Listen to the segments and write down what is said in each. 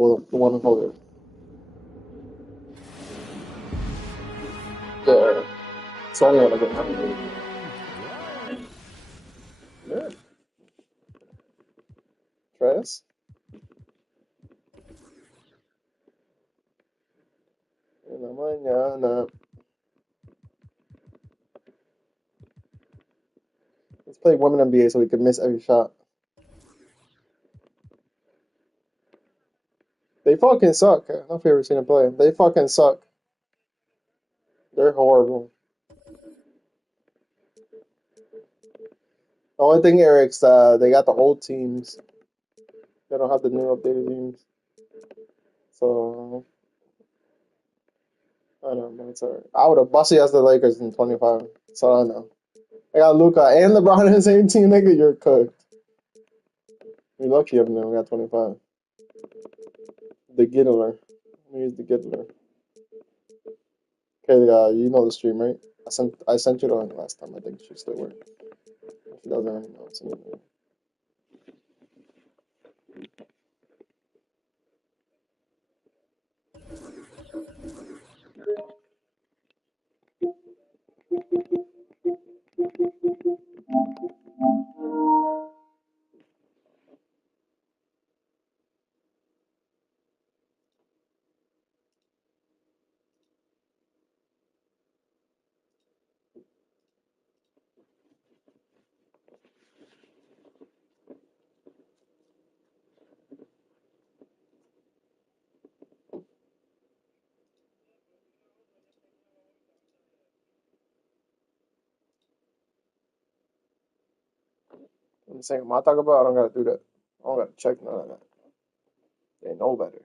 Well, the one holder. Yeah. It's only one of them. Yeah. Tres? En la mañana. Let's play Women NBA so we can miss every shot. They fucking suck. My favorite team to play. They fucking suck. They're horrible. The only thing, Eric's, they got the old teams. They don't have the new updated teams. So, I don't know. It's alright. I would have busted as the Lakers in 25. So, I don't know. I got Luka and LeBron in the same team, nigga. You're cooked. You're lucky of them. We got 25. The Giddler. He's the Giddler. Okay, you know the stream, right? I sent you the link last time. I think it should still work. If it doesn't, I know it's in there. I'm saying, when I talk about, I don't gotta do that. I don't gotta check none of that. They know better.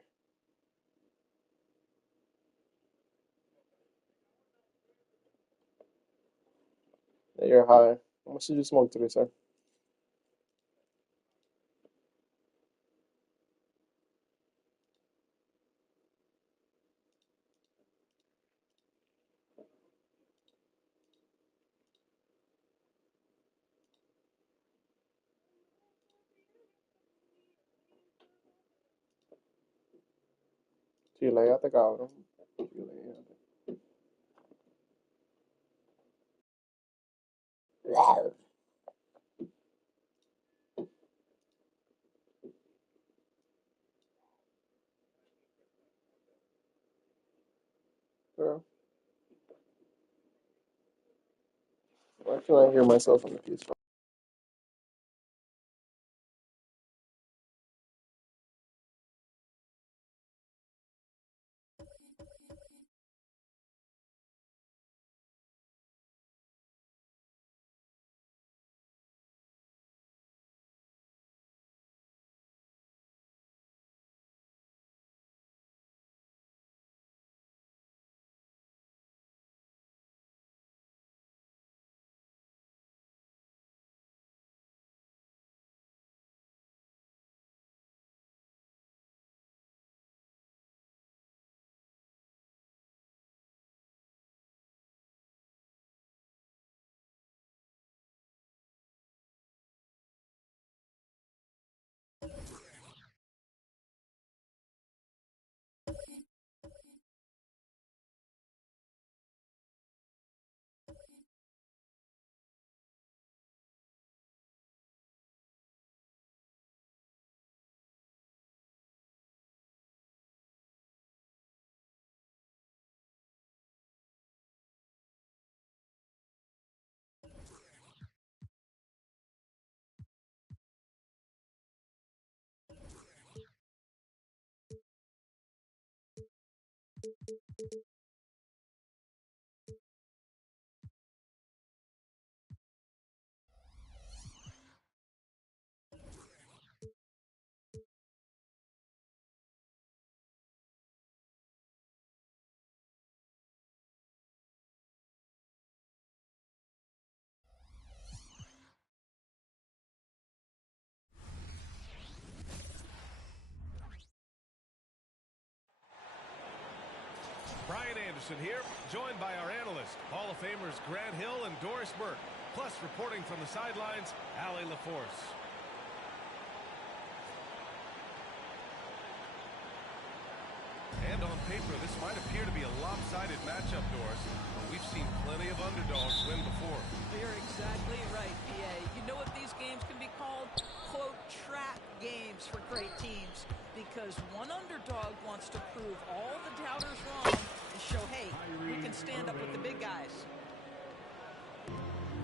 Yeah, you're high. How much did you smoke today, sir? Chileate, cabrón. Chileate. Girl, why can't I hear myself on the PS5? Brian Anderson here, joined by our analyst, Hall of Famers Grant Hill and Doris Burke. Plus, reporting from the sidelines, Allie LaForce. And on paper, this might appear to be a lopsided matchup, Doris. But we've seen plenty of underdogs win before. You're exactly right, PA. You know what these games can be called? Quote, trap games for great teams. Because one underdog wants to prove all the doubters wrong and show, hey, we can stand up with the big guys.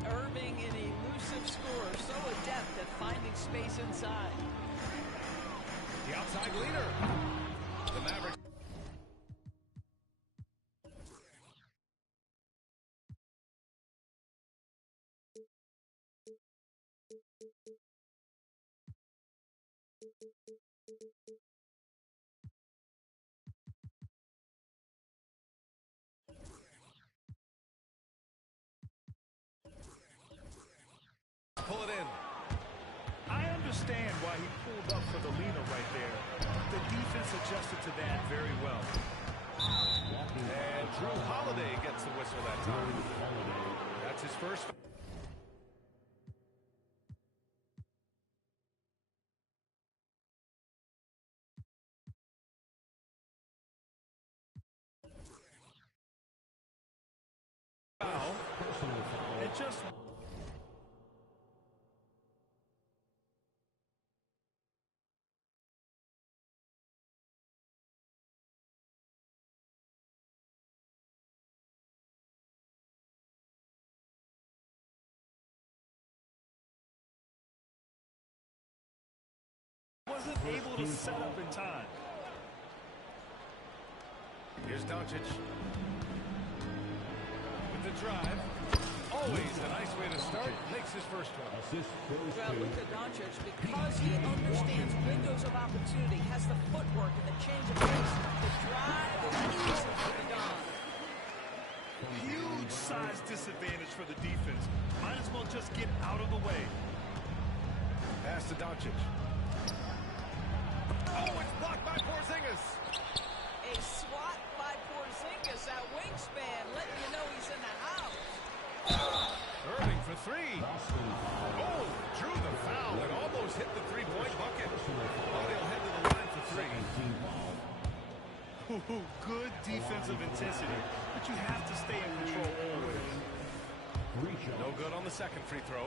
Irving, an elusive scorer, so adept at finding space inside. The outside leader. The Mavericks. Pull it in. I understand why he pulled up for the leaner right there. The defense adjusted to that very well. And Drew Holiday gets the whistle that time. That's his first. Foul. It just... wasn't able to set up in time. Here's Doncic. With the drive. Always a nice way to start. Makes his first one. Well, Luka Doncic, because he understands windows of opportunity, has the footwork and the change of pace, the drive is easily gone. Huge size disadvantage for the defense. Might as well just get out of the way. Pass to Doncic. Oh, it's blocked by Porzingis. A swat by Porzingis at wingspan, letting you know he's in the house. Irving for three. Oh, drew the foul and almost hit the three-point bucket. Well, he'll head to the line for three. Ooh, good defensive intensity, but you have to stay in control always. No good on the second free throw.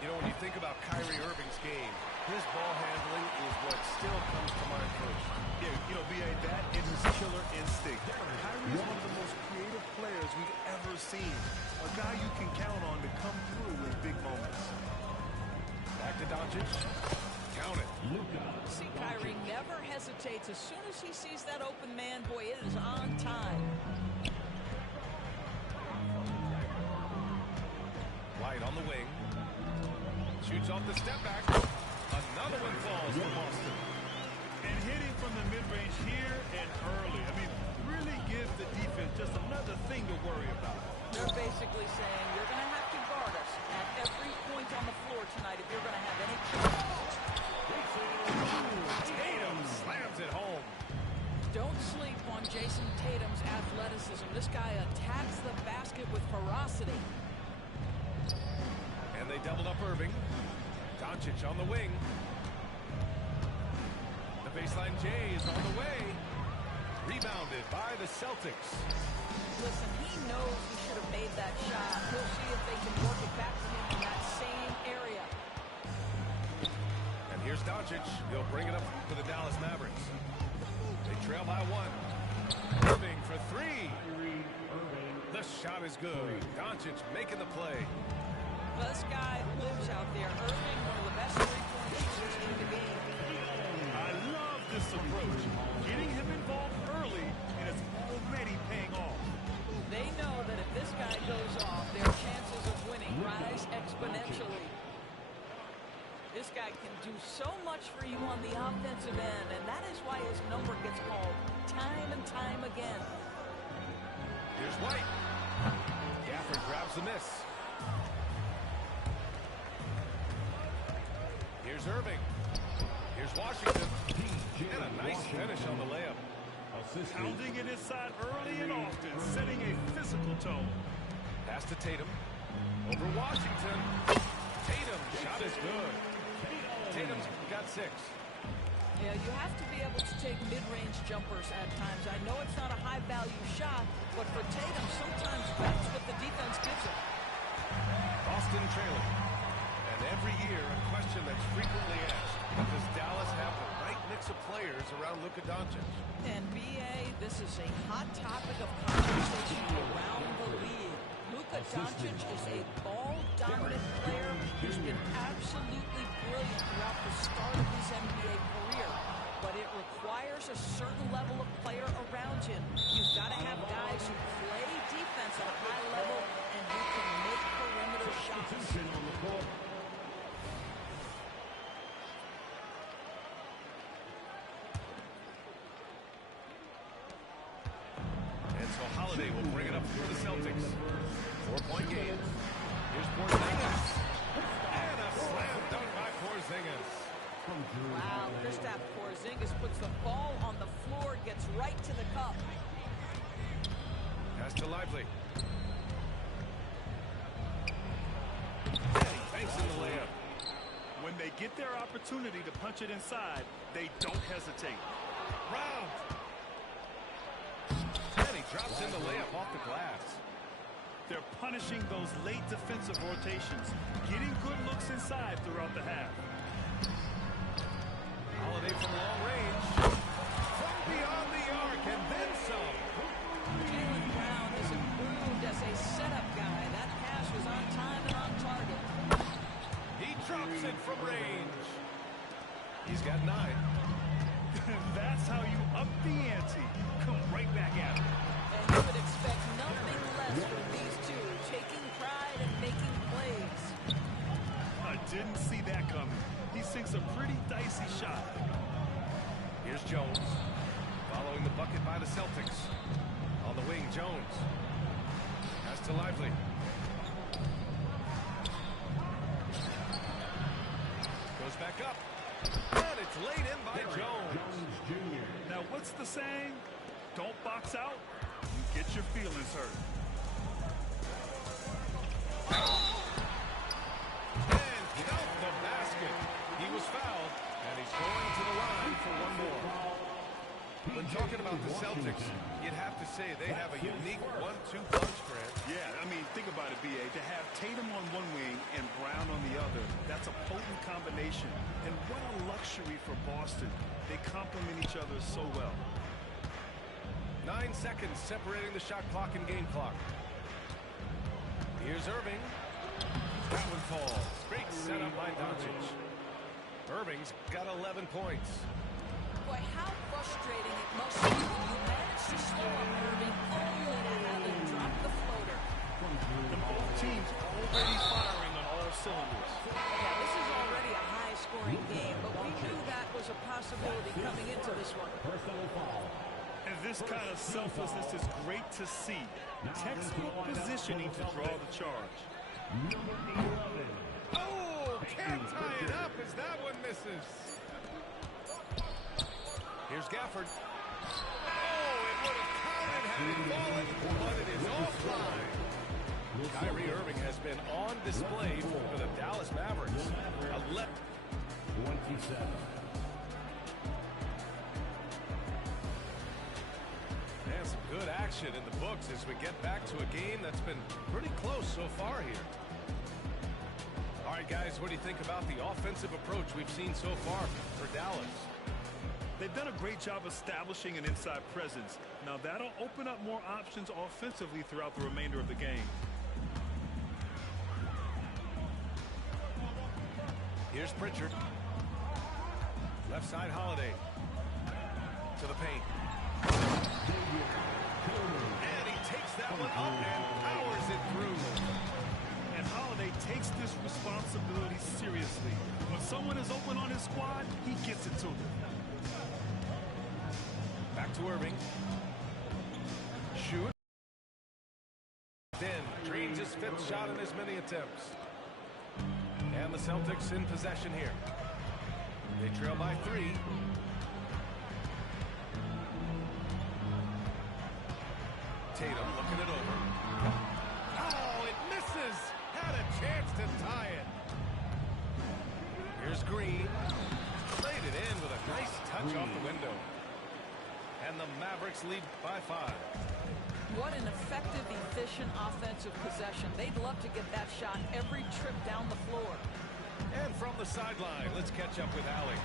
You know, when you think about Kyrie Irving's game, his ball handling is what still comes to mind first. Yeah, you know, B.A., that and his killer instinct. Kyrie is one of the most creative players we've ever seen. A guy you can count on to come through in big moments. Back to Doncic. Count it. See, Kyrie never hesitates. As soon as he sees that open man, boy, it is on time. White on the wing. Shoots off the step back. Another one falls for Boston. And hitting from the mid-range here and early. I mean, really gives the defense just another thing to worry about. They're basically saying you're going to have to guard us at every point on the floor tonight if you're going to have any chance. Tatum slams it home. Don't sleep on Jason Tatum's athleticism. This guy attacks the basket with ferocity. And they doubled up Irving. Doncic on the wing. The baseline J is on the way. Rebounded by the Celtics. Listen, he knows he should have made that shot. We'll see if they can work it back to him in that same area. And here's Doncic. He'll bring it up for the Dallas Mavericks. They trail by one. Irving for three. The shot is good. Doncic making the play. Well, this guy lives out there. Irving, one of the best three-point shooters in the game. I love this approach. Getting him involved early, and it's already paying off. They know that if this guy goes off, their chances of winning rise exponentially. This guy can do so much for you on the offensive end, and that is why his number gets called time and time again. Here's White. Gafford grabs the miss. Here's Irving. Here's Washington. And a nice finish on the layup. Pounding it inside early and often, setting a physical tone. Pass to Tatum. Over Washington. Tatum. Shot is good. Tatum's got 6. Yeah, you have to be able to take mid-range jumpers at times. I know it's not a high-value shot, but for Tatum, sometimes that's what the defense gives him. Boston trailing. And every year, a question that's frequently asked: does Dallas have the right mix of players around Luka Doncic? And BA, this is a hot topic of conversation around the league. Luka Doncic is a ball-dominant player who's been absolutely brilliant throughout the start of his NBA career. But it requires a certain level of player around him. You've got to have guys who play defense at a high level and who can make perimeter shots. And so Holiday will bring it up for the Celtics. 4-point game. Here's Porzingis. And a slam dunk by Porzingis. Wow, Kristaps Porzingis puts the ball on the floor, gets right to the cup. Pass to Lively. And he banks in the layup. When they get their opportunity to punch it inside, they don't hesitate. Round. And he drops in the layup off the glass. They're punishing those late defensive rotations, getting good looks inside throughout the half. Holiday from long range. From beyond the arc and then some. Jaylen Brown has improved as a setup guy. That pass was on time and on target. He drops it from range. He's got 9. That's how you up the ante. Come right back at it. And you would expect nothing less from these two, taking pride and making plays. I didn't see that coming. He sinks a pretty dicey shot. Here's Jones. Following the bucket by the Celtics. On the wing, Jones. Pass to Lively. Goes back up. And it's laid in by Jones. Now, what's the saying? Don't box out, you get your feelings hurt. And count the basket. He was fouled, and he's going to the line for one more. When talking about the Celtics, you'd have to say they have a unique 1-2 punch, Grant. Yeah, I mean, think about it, B.A. To have Tatum on one wing and Brown on the other, that's a potent combination. And what a luxury for Boston. They complement each other so well. 9 seconds separating the shot clock and game clock. Here's Irving. That one falls. Great setup by Doncic. Irving's got 11 points. Boy, how frustrating it must be when you manage to slow up Irving only to have him drop the floater. And both teams already firing on all cylinders. Yeah, this is already a high-scoring game, but we knew that was a possibility coming into this one. And this kind of selflessness is great to see. Textbook positioning to draw the charge. Oh, can't tie it up as that one misses. Here's Gafford. Oh, it would have counted had it fallen, but it is offline. Kyrie Irving has been on display for the Dallas Mavericks. 11. 27. And some good action in the books as we get back to a game that's been pretty close so far here. All right, guys, what do you think about the offensive approach we've seen so far for Dallas? They've done a great job establishing an inside presence. Now that'll open up more options offensively throughout the remainder of the game. Here's Pritchard. Left side Holiday. To the paint. And he takes that one up and powers it through. And Holiday takes this responsibility seriously. When someone is open on his squad, he gets it to them. Back to Irving. Shoot. Then drains his 5th shot in as many attempts. And the Celtics in possession here. They trail by 3. Tatum looking it over. Oh, it misses. Had a chance to tie it. Here's Green. Played it in with a nice touch off the window. And the Mavericks lead by 5. What an effective, efficient offensive possession. They'd love to get that shot every trip down the floor. And from the sideline, let's catch up with Allie.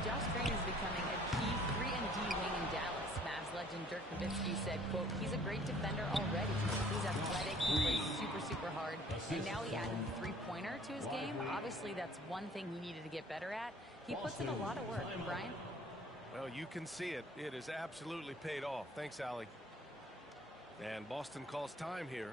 Josh Green is becoming a key 3-and-D wing in Dallas. Mavs legend Dirk Nowitzki said, quote, he's a great defender already. He's athletic, he plays super hard, and now he added a three-pointer to his game. Obviously, that's one thing he needed to get better at. He puts in a lot of work. Brian? Well, you can see it. It has absolutely paid off. Thanks, Allie. And Boston calls time here.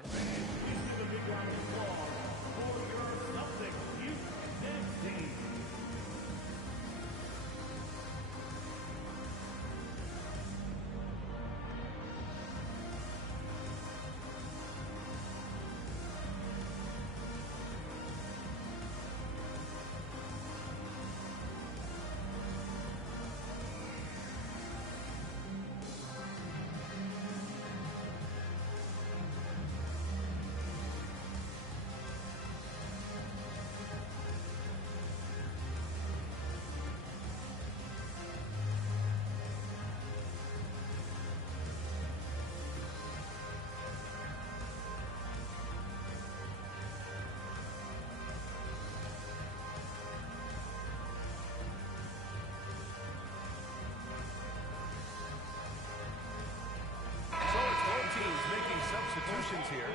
Substitutions here.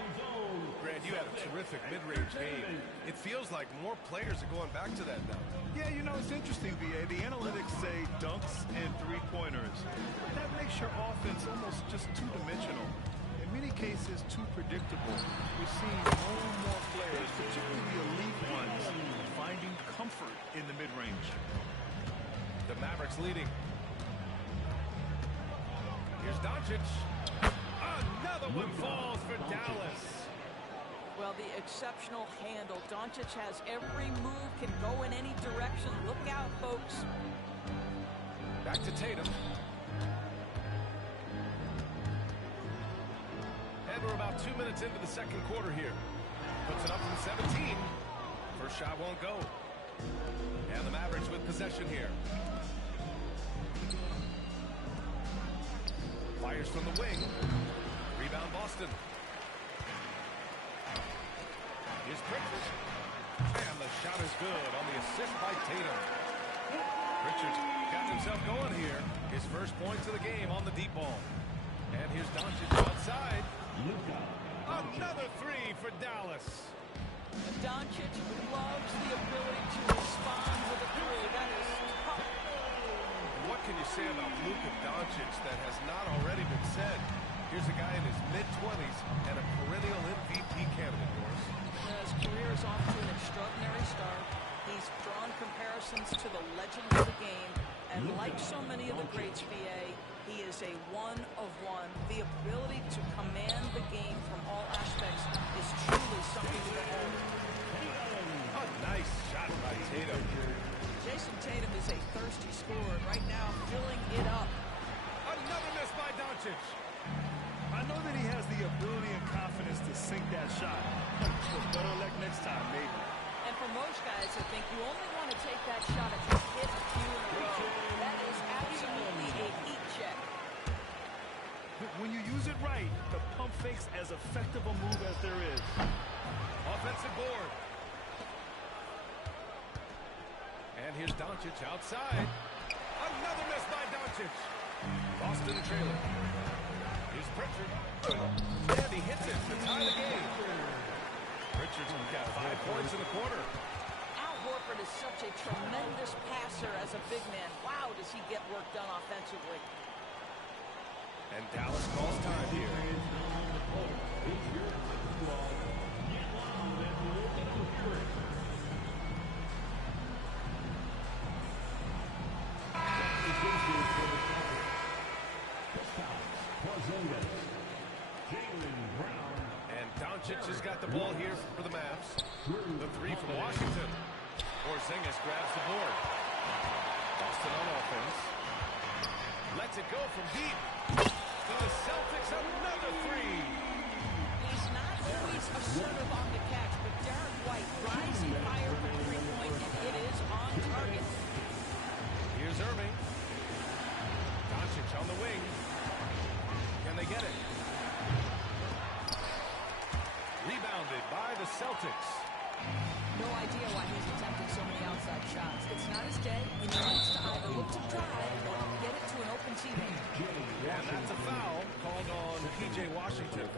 Grant, you had a terrific mid-range game. It feels like more players are going back to that now. Yeah, you know, it's interesting, VA. The analytics say dunks and three-pointers. But that makes your offense almost just two-dimensional. In many cases, too predictable. We're seeing more and more players, particularly the elite ones, finding comfort in the mid-range. The Mavericks leading. Here's Doncic. Another one falls for Dallas. Well, the exceptional handle. Doncic has every move, can go in any direction. Look out, folks. Back to Tatum. And we're about 2 minutes into the second quarter here. Puts it up from 17. First shot won't go. And the Mavericks with possession here. Fires from the wing. Rebound Boston. Here's Pritchard. And the shot is good on the assist by Tatum. Pritchard's got himself going here. His first points of the game on the deep ball. And here's Doncic outside. Another three for Dallas. Doncic loves the ability to respond with a three. That is tough. What can you say about Luka Doncic that has not already been said? Here's a guy in his mid-20s and a perennial MVP candidate, Doris. His career is off to an extraordinary start. He's drawn comparisons to the legend of the game. And like so many of the greats, VA, he is a one-of-one. The ability to command the game from all aspects is truly something to behold. A nice shot by Tatum. Jason Tatum is a thirsty scorer right now, filling it up. Another miss by Doncic. I know that he has the ability and confidence to sink that shot. But better luck next time, maybe. And for most guys, I think you only want to take that shot if you hit a few in a row. That is absolutely a heat check. When you use it right, the pump fake's as effective a move as there is. Offensive board. And here's Doncic outside. Another miss by Doncic. Boston trailing. Here's Pritchard. And he hits it to tie the game. Pritchard's got 5 points in the quarter. Al Horford is such a tremendous passer as a big man. Wow, does he get work done offensively. And Dallas calls time here. And Doncic has got the ball here for the Mavs. The three from Washington. Porzingis grabs the board. Boston on offense. Lets it go from deep. And the Celtics another three. He's not always assertive on the catch, but Derek White rising higher from three-point, and it is on target. Here's Irving. Doncic on the wing. Celtics. No idea why he's attempting so many outside shots. It's not his day, and he needs to either look to drive or get it to an open teammate. And that's a foul called on P.J. Washington.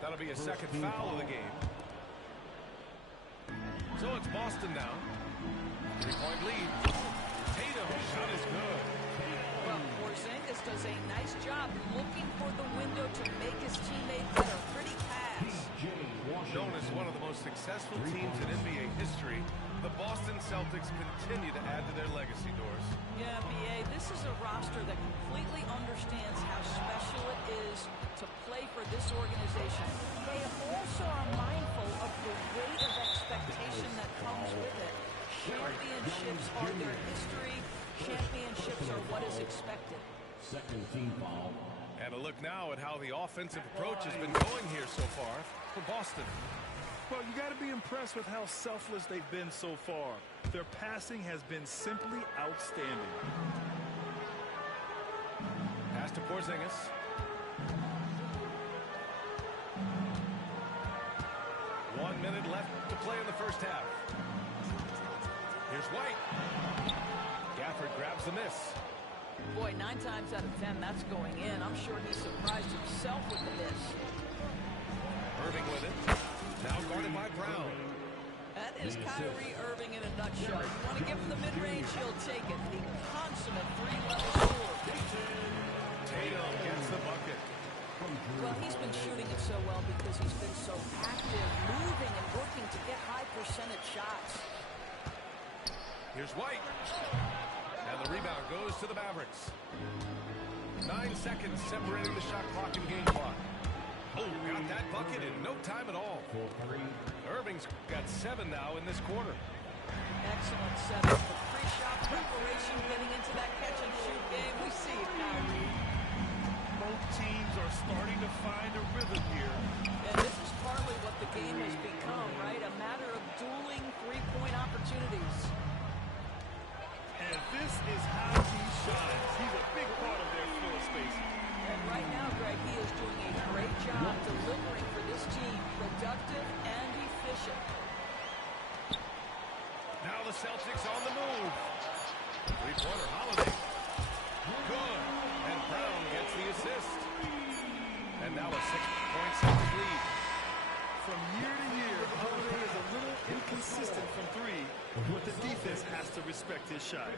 That'll be a second foul of the game. So it's Boston now. 3-point lead. Tatum, shot is good. Well, Porzingis does a nice job looking for the window to make his teammate better. Pretty pass. Known as one of the most successful teams in NBA history, the Boston Celtics continue to add to their legacy, Doris. Yeah, B.A., this is a roster that completely understands how special it is to play for this organization. They also are mindful of the weight of expectation that comes with it. Championships are their history. Championships are what is expected. Second team foul. And a look now at how the offensive approach has been going here so far for Boston. Well, you got to be impressed with how selfless they've been so far. Their passing has been simply outstanding. Pass to Porzingis. One minute left to play in the first half. Here's White. Gafford grabs the miss. Boy, 9 times out of 10, that's going in. I'm sure he surprised himself with the miss. Irving with it. Now guarded by Brown. That is Kyrie Irving in a nutshell. You want to give him the mid-range, he'll take it. The consummate 3-level scorer. Tatum gets the bucket. Well, he's been shooting it so well because he's been so active, moving and working to get high percentage shots. Here's White. And the rebound goes to the Mavericks. 9 seconds separating the shot clock and game clock. Oh, got that bucket in no time at all. Irving's got 7 now in this quarter. Excellent setup. The pre-shot preparation getting into that catch-and-shoot game. We see it now. Both teams are starting to find a rhythm here. And this is partly what the game has become, right? A matter of dueling three-point opportunities. And this is how he shines. He's a big part of their floor spacing. And right now, Greg, he is doing a great job delivering for this team. Productive and efficient. Now the Celtics on the move. Three-pointer Holiday. Good. And Brown gets the assist. And now a 6-point Celtic lead. From year to year, Holiday is a little inconsistent from 3, but the defense has to respect his shot.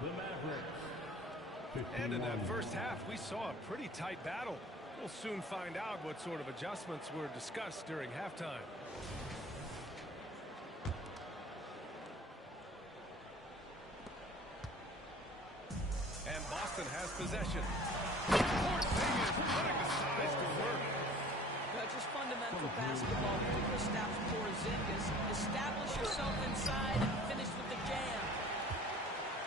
The Mavericks. And in that first half, we saw a pretty tight battle. We'll soon find out what sort of adjustments were discussed during halftime. And Boston has possession. Porzingis putting the size to work. Just fundamental basketball. Kristaps Porzingis. Establish yourself inside and finish with the jam.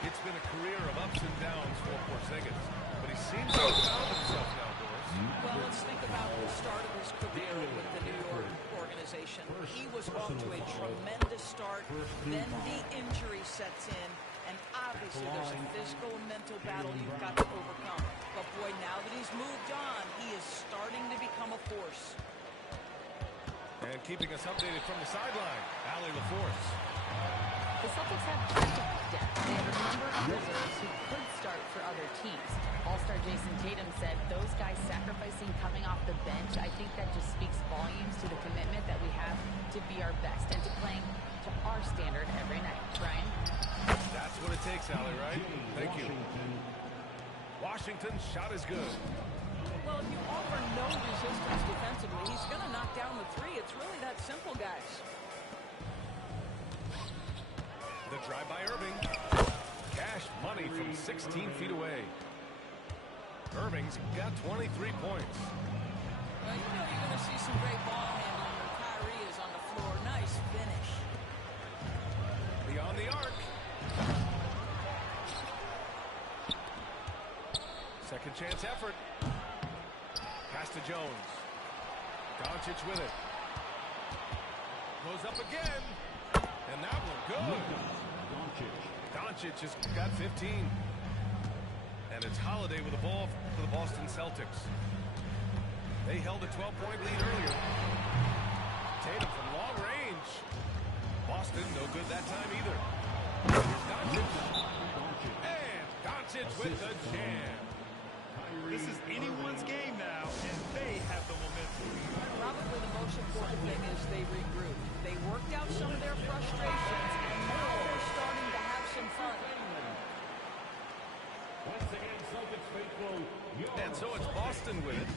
It's been a career of ups and downs for Porzingis, but he seems to have found himself now, Doris. Well, let's think about the start of his career with the New York organization. He was off to a tremendous start, then the injury sets in, and obviously there's a physical and mental battle you've got to overcome. But boy, now that he's moved on, he is starting to become a force. And keeping us updated from the sideline, Allie LaForce. The Celtics have plenty of depth. They have a number of reserves who could start for other teams. All-star Jason Tatum said those guys sacrificing coming off the bench, I think that just speaks volumes to the commitment that we have to be our best and to playing to our standard every night. Brian? That's what it takes, Allie, right? Thank you. Washington's shot is good. Well, if you offer no resistance defensively, he's going to knock down the 3. It's really that simple, guys. The drive by Irving. Cash money from 16 feet away. Irving's got 23 points. Well, you know you're going to see some great ball handling when Kyrie is on the floor. Nice finish. Beyond the arc. Second chance effort. Pass to Jones. Doncic with it. Goes up again. And that one good. Doncic has got 15. And it's Holiday with the ball for the Boston Celtics. They held a 12-point lead earlier. Tatum from long range. Boston, no good that time either. Here's Doncic. And Doncic with the jam. This is anyone's game now, and they have the momentum. Probably the most important thing is they regrouped. They worked out some of their frustrations, and now they're starting to have some fun. And so it's Boston with it.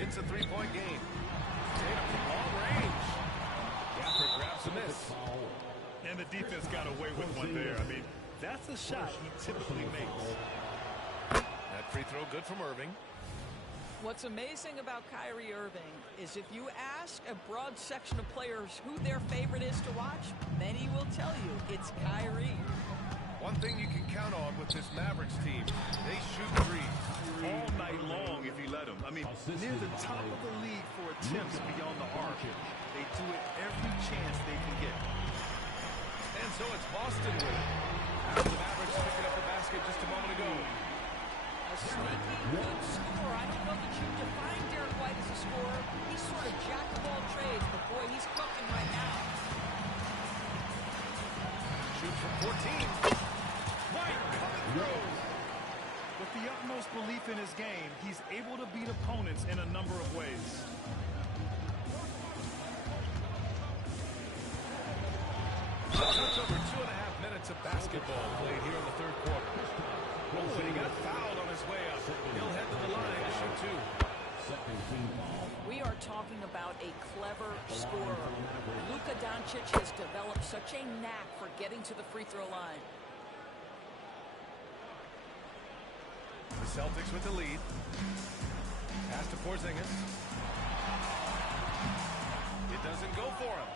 It's a three-point game. Tatum from long range. Gafford grabs the miss. And the defense got away with one there. I mean, that's a shot he typically makes. That free throw good from Irving. What's amazing about Kyrie Irving is if you ask a broad section of players who their favorite is to watch, many will tell you it's Kyrie. One thing you can count on with this Mavericks team, they shoot threes. All night long if you let them. I mean, near the top of the league for attempts beyond the arc. They do it every chance they can get. And so it's Boston with it. After the Mavericks picking up the basket just a moment ago. A sneaky good scorer. I don't know that you define Derek White as a scorer. He's sort of jack of all trades, but boy, he's cooking right now. Shoots from 14. White coming through. With the utmost belief in his game, he's able to beat opponents in a number of ways. Just over 2.5 minutes of basketball played here in the third quarter. Oh, and he got fouled on his way up. He'll head to the line to shoot two. We are talking about a clever scorer. Luka Doncic has developed such a knack for getting to the free throw line. The Celtics with the lead. Pass to Porzingis. It doesn't go for him.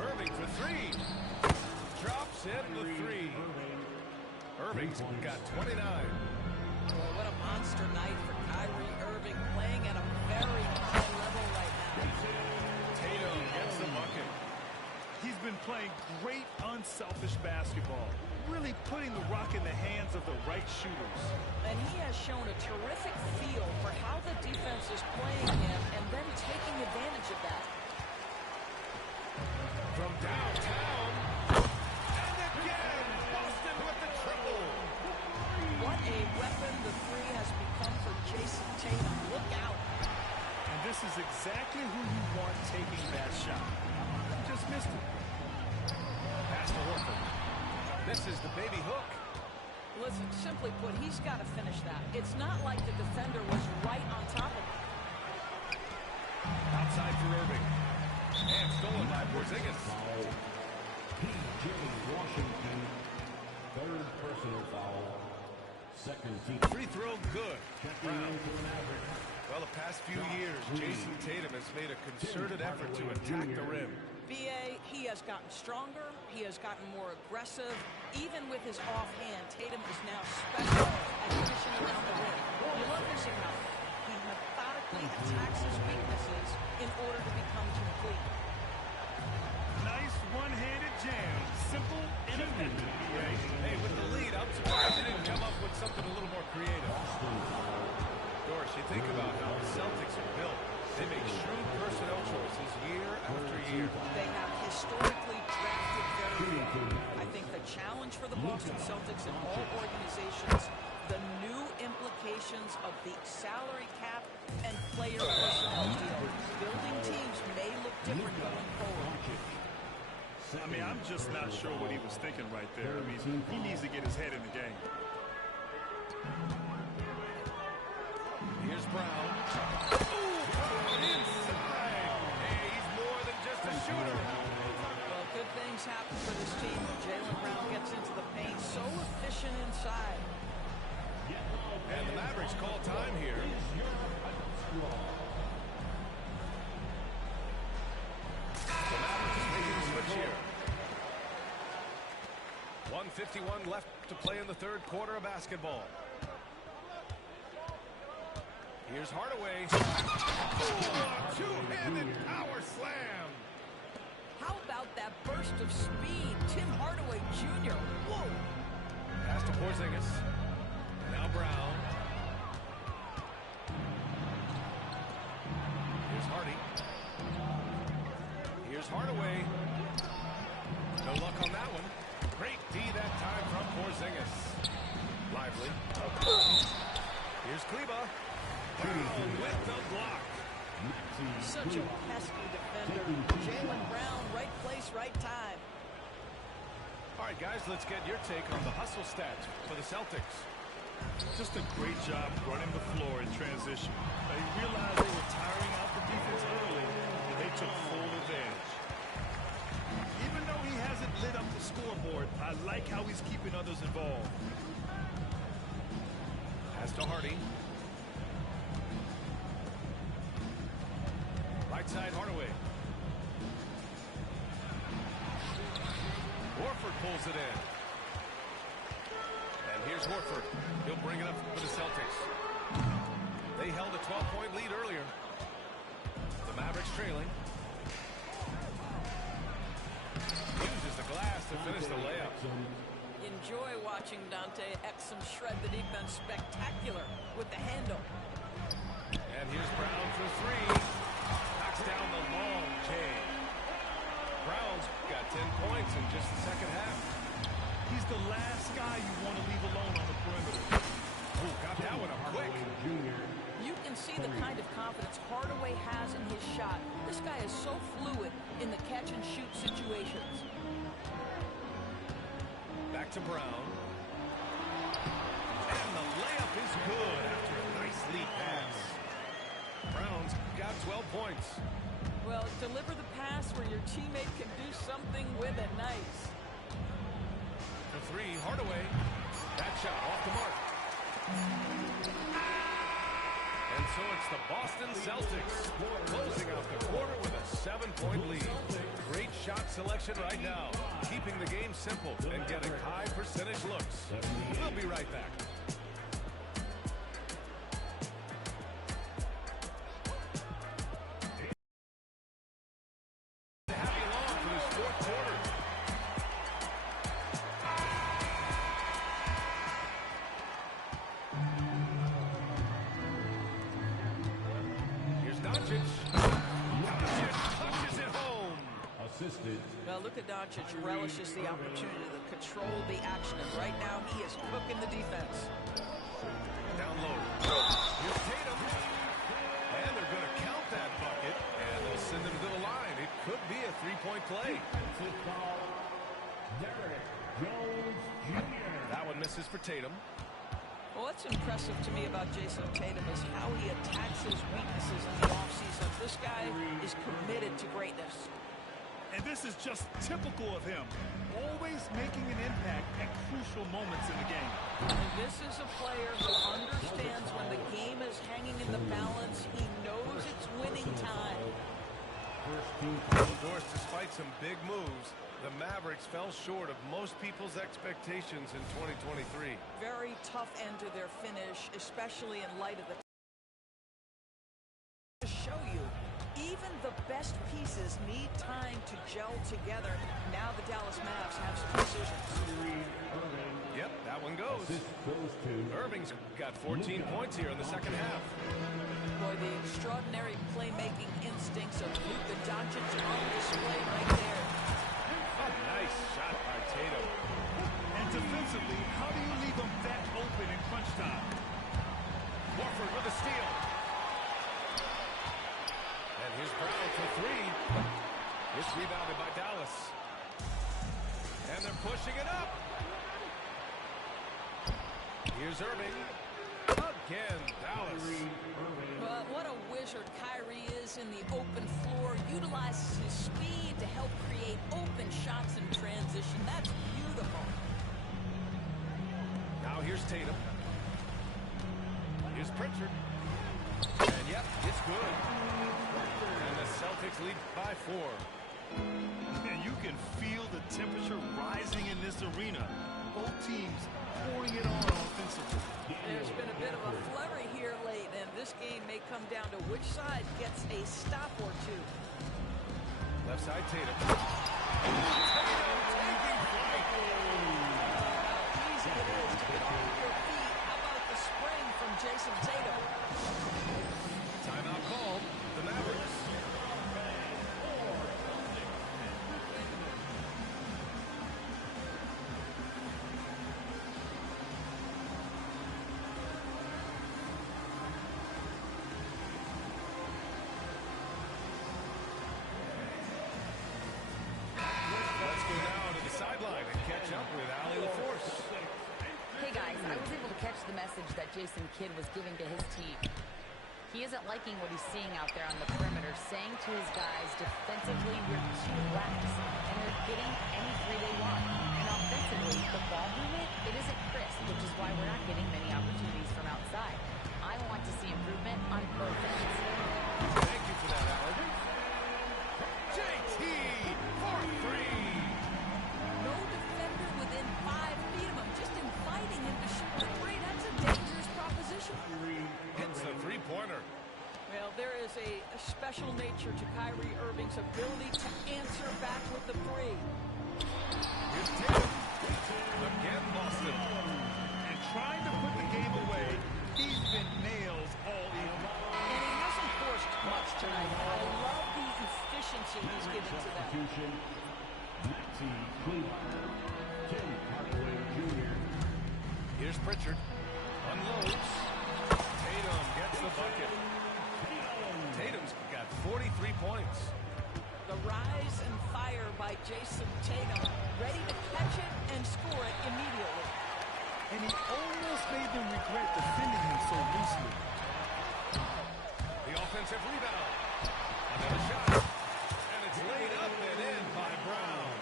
Irving for three. Drops in the three. Irving's got 29. Boy, what a monster night for Kyrie Irving, playing at a very high level right now. Tatum gets the bucket. He's been playing great, unselfish basketball. Really putting the rock in the hands of the right shooters. And he has shown a terrific feel for how the defense is playing him and then taking advantage of that. From downtown. And again, Boston with the triple. What a weapon the three has become for Jason Tatum. Look out. And this is exactly who you want taking that shot. He just missed it. Pass to Horford. Misses the baby hook. Listen, simply put, he's got to finish that. It's not like the defender was right on top of him. Outside for Irving. And stolen by Porzingis. P.J. Washington, third personal foul, second team. Free throw good. Checking in for an average. Well, the past few years, Jason Tatum has made a concerted effort to attack the rim. BA, he has gotten stronger. He has gotten more aggressive. Even with his offhand, Tatum is now special at finishing around the rim. You love this about him. He methodically attacks his weaknesses in order to become complete. Nice one-handed jam. Simple and effective. Hey, with the lead, I'm surprised they didn't come up with something a little more creative. Doris, you think about how the Celtics are built. They make shrewd personnel choices year after year. They have historically drafted very well. I think the challenge for the Boston Celtics and all organizations, the new implications of the salary cap and player personnel deal. Building teams may look different going forward. I mean, I'm just not sure what he was thinking right there. I mean, he needs to get his head in the game. Here's Brown. Ooh, inside. Hey, he's more than just a shooter. Well, good things happen for this team when Jaylen Brown gets into the paint. So efficient inside. And the Mavericks call time here. The Mavericks making the switch here. 1:51 left to play in the third quarter of basketball. Here's Hardaway. Ooh, a two-handed power slam. How about that burst of speed? Tim Hardaway Jr. Whoa. Pass to Porzingis. Now Brown. that time from Porzingis. Lively. Here's Kleba. Brown with the block. Such a pesky defender. Jaylen Brown, right place, right time. All right, guys, let's get your take on the hustle stats for the Celtics. Just a great job running the floor in transition. They realized they were tiring out the defense early, and they took full advantage. Even though he hasn't lit up the scoreboard, I like how he's keeping others involved. Pass to Hardy. Right side, Hardaway. Horford pulls it in. And here's Horford. He'll bring it up for the Celtics. They held a 12-point lead earlier. The Mavericks trailing. Uses the glass to finish the layup. Enjoy watching Dante Exum shred the defense. Spectacular with the handle. And here's Brown for three. Knocks down the long J. Brown's got 10 points in just the second half. He's the last guy you want to leave alone on the perimeter. Ooh, got that one up quick. You can see the kind of confidence Hardaway has in his shot. This guy is so fluid in the catch-and-shoot situations. Back to Brown. And the layup is good after a nice lead pass. Brown's got 12 points. Well, deliver the pass where your teammate can do something with it. Nice. For three, Hardaway. That shot off the mark. And so it's the Boston Celtics closing out the quarter with a 7-point lead. Great shot selection right now, keeping the game simple and getting high percentage looks. We'll be right back. Well, Luka Doncic relishes the opportunity to control the action, and right now he is cooking the defense. Down low. Here's Tatum. And they're going to count that bucket, and they'll send him to the line. It could be a three-point play. That one misses for Tatum. Well, what's impressive to me about Jason Tatum is how he attacks his weaknesses in the offseason. This guy is committed to greatness. And this is just typical of him, always making an impact at crucial moments in the game. And this is a player who understands when the game is hanging in the balance. He knows it's winning time. Of course, despite some big moves, the Mavericks fell short of most people's expectations in 2023. Very tough end to their finish, especially in light of the to show you. Even the best pieces need time to gel together. Now the Dallas Mavs have some decisions. Yep, that one goes. Irving's got 14 points here in the second half. Boy, the extraordinary playmaking instincts of Luka Doncic on display right there. A nice shot by Tatum. And defensively, how do you leave them that open in crunch time? Horford with a steal. And here's Brown for three. It's rebounded by Dallas. And they're pushing it up. Here's Irving. Again, Dallas. But what a wizard Kyrie is in the open floor. Utilizes his speed to help create open shots in transition. That's beautiful. Now here's Tatum. Here's Pritchard. And yep, it's good. And the Celtics lead by 4. And you can feel the temperature rising in this arena. Both teams pouring it on offensively. There's been a bit of a flurry here late, and this game may come down to which side gets a stop or two. Left side, Tatum. Tatum taking flight. How easy it is to get off your feet. How about the spring from Jason Tatum? Timeout called. The Mavericks. Jason Kidd was giving to his team. He isn't liking what he's seeing out there on the perimeter, saying to his guys, defensively, we're too lax, and they're getting any three they want. And offensively, the ball movement, it isn't crisp, which is why we're not getting many opportunities from outside. I want to see improvement on both ends. Thank you for that, Alan. JT for three. No defender within 5 feet of him, just inviting him to shoot the three. That's a dangerous proposition. Hits the three-pointer. Well, there is a special nature to Kyrie Irving's ability to answer back with the three. Here's Tatum. Again, Boston. And trying to put the game away, he's been nails all evening. And he hasn't forced much tonight. I love the efficiency he's giving to them. Substitution, Maxi Kleber, Tim Hardaway Jr. Here's Pritchard. Unloads. Tatum gets the bucket. Tatum's got 43 points. The rise and fire by Jason Tatum, ready to catch it and score it immediately. And he almost made them regret defending him so loosely. The offensive rebound. Another shot. And it's laid up and in by Brown.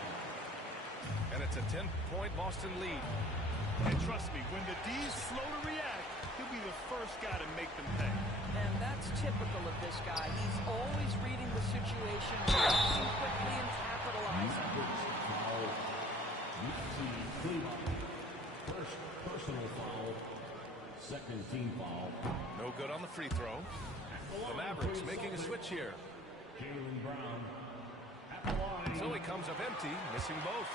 And it's a 10-point Boston lead. And trust me, when the D's slow to react, he'll be the first guy to make them pay. And that's typical of this guy. He's always reading the situation, reacting quickly and capitalizing. Foul, Maxi Kleber. First personal foul, second team foul. No good on the free throw. The Mavericks making a switch here. Jaylen Brown at the line. So he comes up empty, missing both.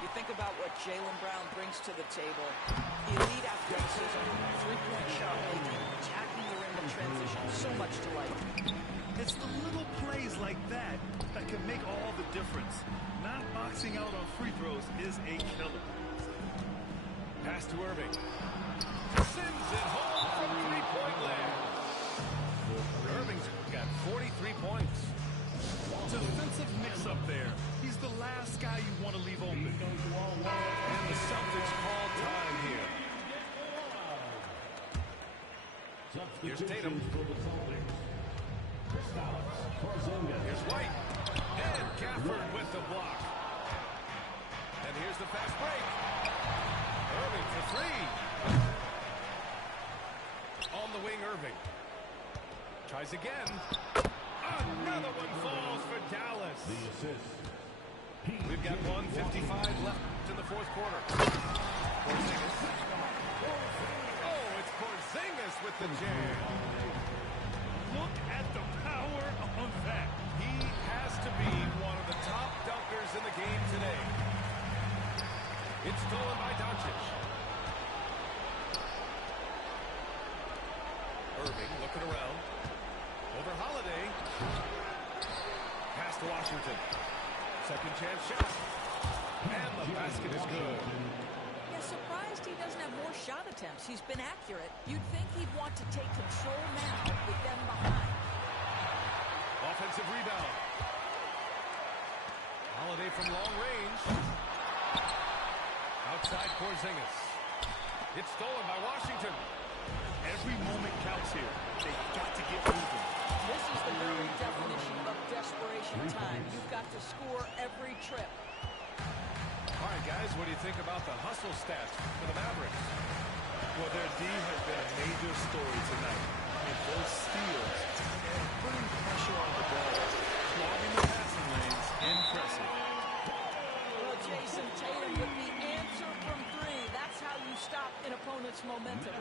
You think about what Jaylen Brown brings to the table. Elite athleticism, three-point shot making, attacking the rim in transition. So much to like. It's the little plays like that that can make all the difference. Not boxing out on free throws is a killer. Pass to Irving. Sends it home from three-point land. Irving's got 43 points. Defensive mix-up there. He's the last guy you want to leave open. And the Celtics call time here. Here's Tatum. Substitutions for the Celtics. Kristaps Porzingis. Here's White. And Gafford with the block. And here's the fast break. Irving for three. On the wing, Irving. Tries again. Another one falls for Dallas. The assist. We've got 1:55 left in the fourth quarter. Porzingis. Oh, it's Porzingis with the jam. Look at the power on that. He has to be one of the top dunkers in the game today. It's stolen by Doncic. Irving looking around. Over Holiday. Pass to Washington. Second chance shot. And the basket is good. Yeah, surprised he doesn't have more shot attempts. He's been accurate. You'd think he'd want to take control now with them behind. Offensive rebound. Holiday from long range. Outside Porzingis. It's stolen by Washington. Every moment counts here. They've got to get moving. This is the very definition of desperation time. You've got to score every trip. All right, guys, what do you think about the hustle stats for the Mavericks? Well, their D has been a major story tonight. And those steals and putting pressure on the ball, clogging the passing lanes, impressive. Well, Jason Tatum with the answer from three. That's how you stop an opponent's momentum.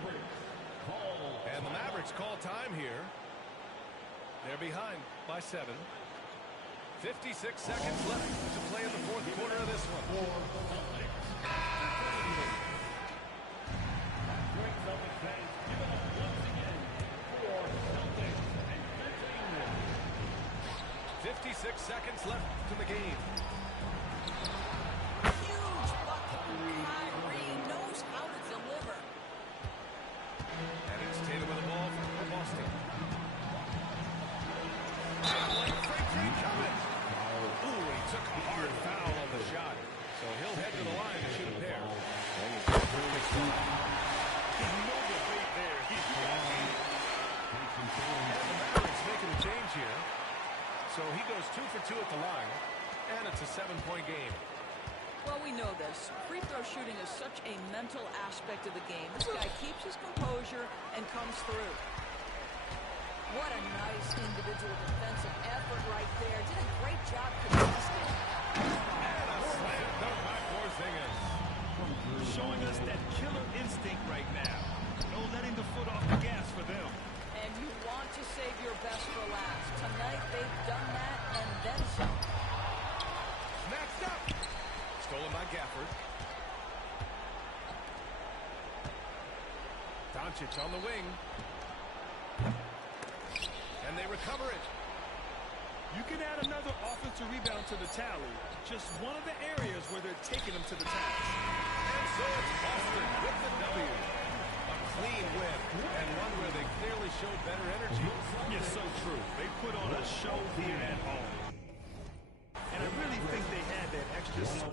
And the Mavericks call time here. They're behind by 7. 56 seconds left to play in the fourth quarter of this one. Great Celtics fans, give it up once again for Celtics Entertainment. 56 seconds left in the game. Huge bucket. Kyrie knows how to deliver. And it's Tatum with the ball for Boston. Frank coming. Ooh, he took a hard foul on the shot. So he'll head to the line to shoot a pair. You know that they mental aspect of the game. This guy keeps his composure and comes through. What a nice individual defensive effort right there. Did a great job contesting. And a slam dunk by Porzingis. Showing us that killer instinct right now. No letting the foot off the gas for them. And you want to save your best for last. Tonight they've done that and then some. Snatched up. Stolen by Gafford. Doncic on the wing. And they recover it. You can add another offensive rebound to the tally. Just one of the areas where they're taking them to the task. And so it's Boston with the W. A clean win, and one where they clearly showed better energy. Yes, so true. They put on a show here at home. And I really think they had that extra...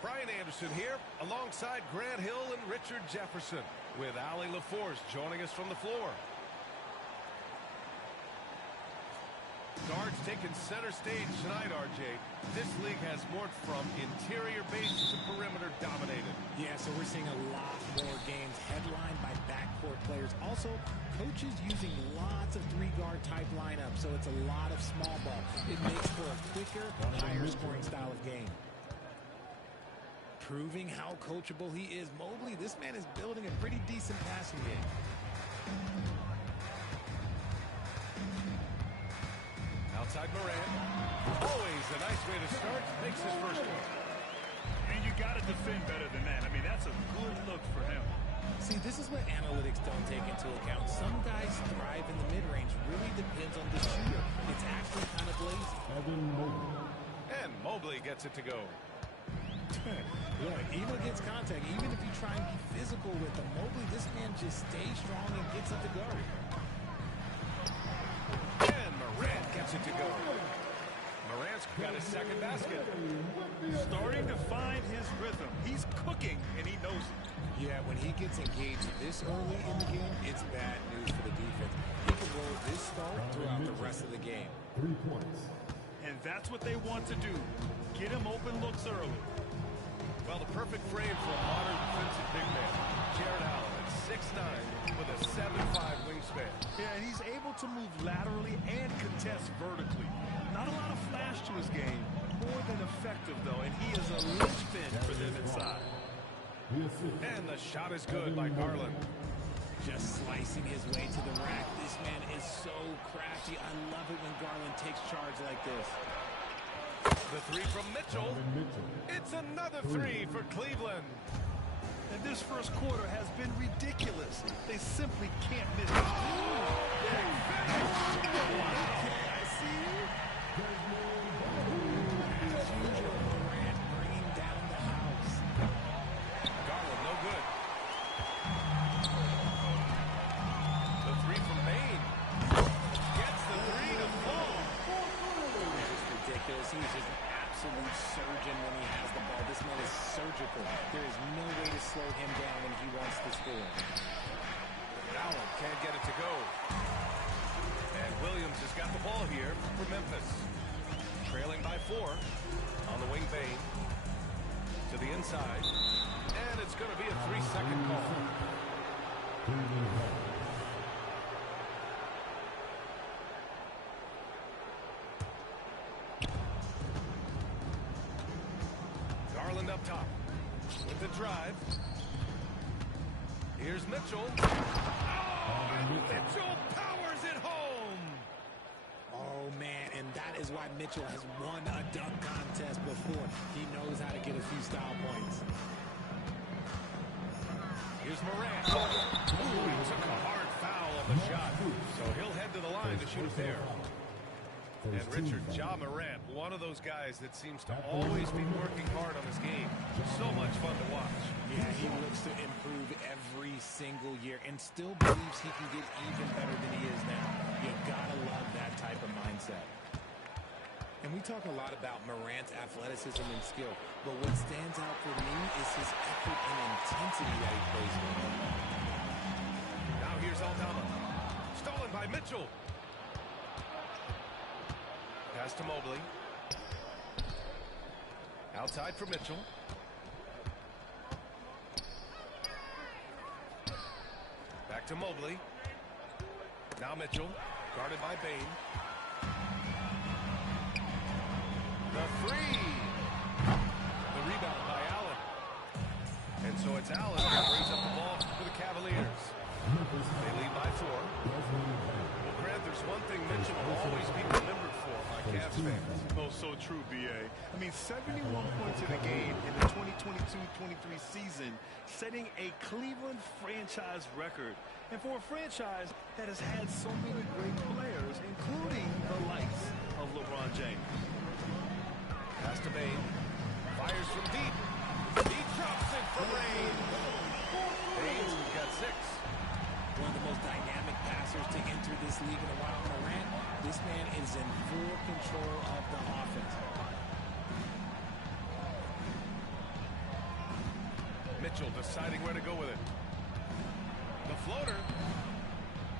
Brian Anderson here, alongside Grant Hill and Richard Jefferson, with Allie LaForce joining us from the floor. Guards taking center stage tonight, RJ. This league has morphed from interior base to perimeter dominated. Yeah, so we're seeing a lot more games headlined by backcourt players. Also, coaches using lots of three-guard type lineups, so it's a lot of small ball. It makes for a quicker, higher-scoring style of game. Proving how coachable he is, Mobley, this man is building a pretty decent passing game. Outside Morant. Always a nice way to start. Makes his first one. And you got to defend better than that. I mean, that's a good look for him. See, this is what analytics don't take into account. Some guys thrive in the mid-range. Really depends on the shooter. It's actually kind of lazy. And Mobley gets it to go. Look, even against contact, even if you try and be physical with him, Mobley, this man just stays strong and gets it to go. And Morant gets it to go. Morant's got his second basket. Starting to find his rhythm. He's cooking, and he knows it. Yeah, when he gets engaged this early in the game, it's bad news for the defense. He can roll this start throughout the rest of the game. 3 points. And that's what they want to do. Get him open looks early. Well, the perfect frame for a modern defensive big man. Jared Allen 6'9", with a 7'5" wingspan. Yeah, and he's able to move laterally and contest vertically. Not a lot of flash to his game, more than effective, though, and he is a linchpin for them inside. And the shot is good by Garland. Just slicing his way to the rack. This man is so crafty. I love it when Garland takes charge like this. The three from Mitchell. It's another three for Cleveland. And this first quarter has been ridiculous. They simply can't miss it. Big finish. I see you. As usual, Morant bringing down the house. Garland, no good. The three from Bane. Gets the three to fall. It's ridiculous. He's just an absolute surgeon when he has the ball. This man is surgical. There is no way to slow him down when he wants to score. Allen can't get it to go. And Williams has got the ball here for Memphis. Trailing by 4 on the wing. Bane to the inside. And it's going to be a 3-second call. Garland up top with the drive. Here's Mitchell. Oh, and Mitchell powers it home. Oh, man, and that is why Mitchell has won a dunk contest before. He knows how to get a few style points. Here's Morant. Ooh, he took a hard foul on the shot. So he'll head to the line to shoot it there. And Richard, Ja Morant, one of those guys that seems to always be working hard on his game. So much fun to watch. Yeah, he looks to improve every single year and still believes he can get even better than he is now. You gotta love that type of mindset. And we talk a lot about Morant's athleticism and skill, but what stands out for me is his effort and intensity that he plays with. Now here's Aldama. Stolen by Mitchell. Pass to Mobley. Outside for Mitchell. Back to Mobley. Now Mitchell, guarded by Bane. The three. The rebound by Allen. And so it's Allen that brings up the ball for the Cavaliers. They lead by 4. Well, Grant, there's one thing Mitchell will always be remembered for by Cavs fans. Oh, so true, B.A. I mean, 71 points in the game in the 2022-23 season, setting a Cleveland franchise record. And for a franchise that has had so many great players, including the likes of LeBron James. Pass to Bane. Fires from deep. He drops it for rain. Bane's got 6. One of the most dynamic passers to enter this league in a while. Morant, this man is in full control of the offense. Mitchell deciding where to go with it. The floater.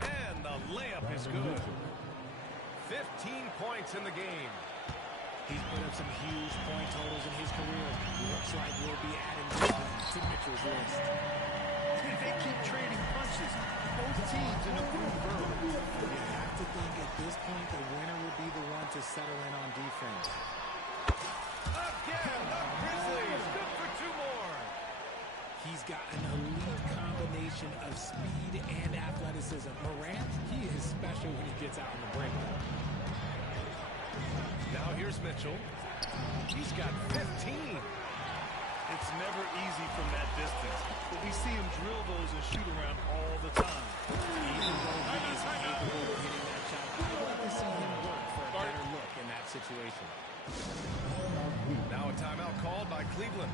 And the layup is good. 15 points in the game. He's put up some huge point totals in his career. Looks like we'll be adding this one to Mitchell's list. They keep trading punches. Both teams in a groove early. You have to think at this point the winner will be the one to settle in on defense. Again, the Grizzlies. Good for 2 more. He's got an elite combination of speed and athleticism. Morant, he is special when he gets out on the break. Now here's Mitchell. He's got 15. It's never easy from that distance, but we see him drill those and shoot around all the time. Even though he is capable of hitting that shot, I'd like to see him work for a better look in that situation. Now a timeout called by Cleveland.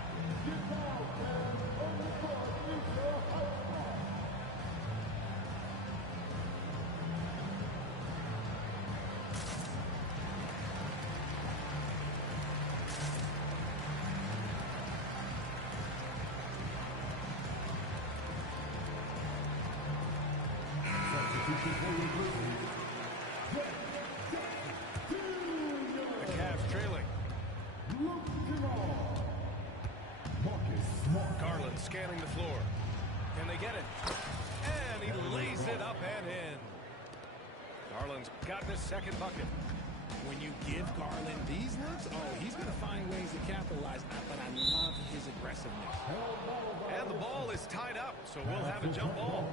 The Cavs trailing. Garland scanning the floor. Can they get it? Garland's gotten his second bucket. When you give Garland these looks, oh, he's going to find ways to capitalize. But I love his aggressiveness. And the ball is tied up, so we'll have a jump ball.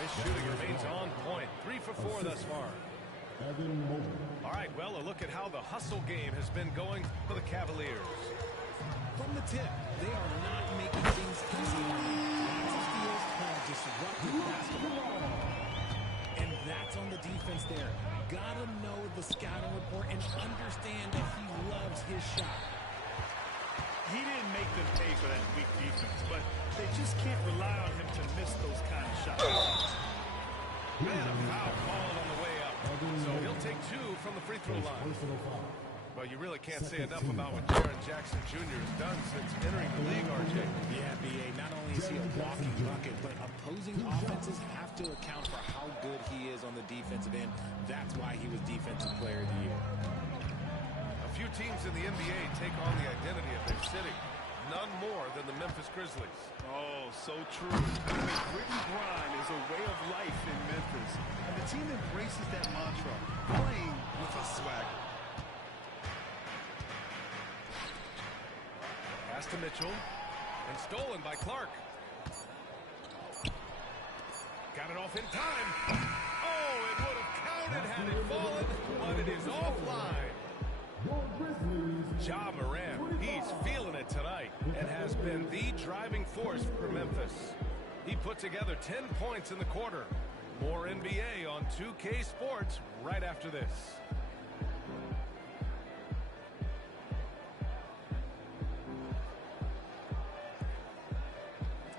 His shooting remains on point. 3 for 4 thus far. All right, well, a look at how the hustle game has been going for the Cavaliers. From the tip, they are not making things easy. Lots of steals and disruptive basketball. And that's on the defense there. Gotta know the scouting report and understand that he loves his shot. He didn't make them pay for that weak defense, but they just can't rely on him to miss those kind of shots. And a foul called on the way up. So he'll take 2 from the free throw line. Well, you really can't say enough about what Jaren Jackson Jr. has done since entering the league, RJ. Yeah, BA, not only is he a walking bucket, but opposing offenses have to account for how good he is on the defensive end. That's why he was Defensive Player of the Year. A few teams in the NBA take on the identity of their city. None more than the Memphis Grizzlies. Oh, so true. I mean, grit and grind is a way of life in Memphis. And the team embraces that mantra, playing with a swagger. Pass to Mitchell. And stolen by Clark. Got it off in time. Oh, it would have counted had it fallen, but it is offline. Ja Morant, he's feeling it tonight and has been the driving force for Memphis. He put together 10 points in the quarter. More NBA on 2K Sports right after this.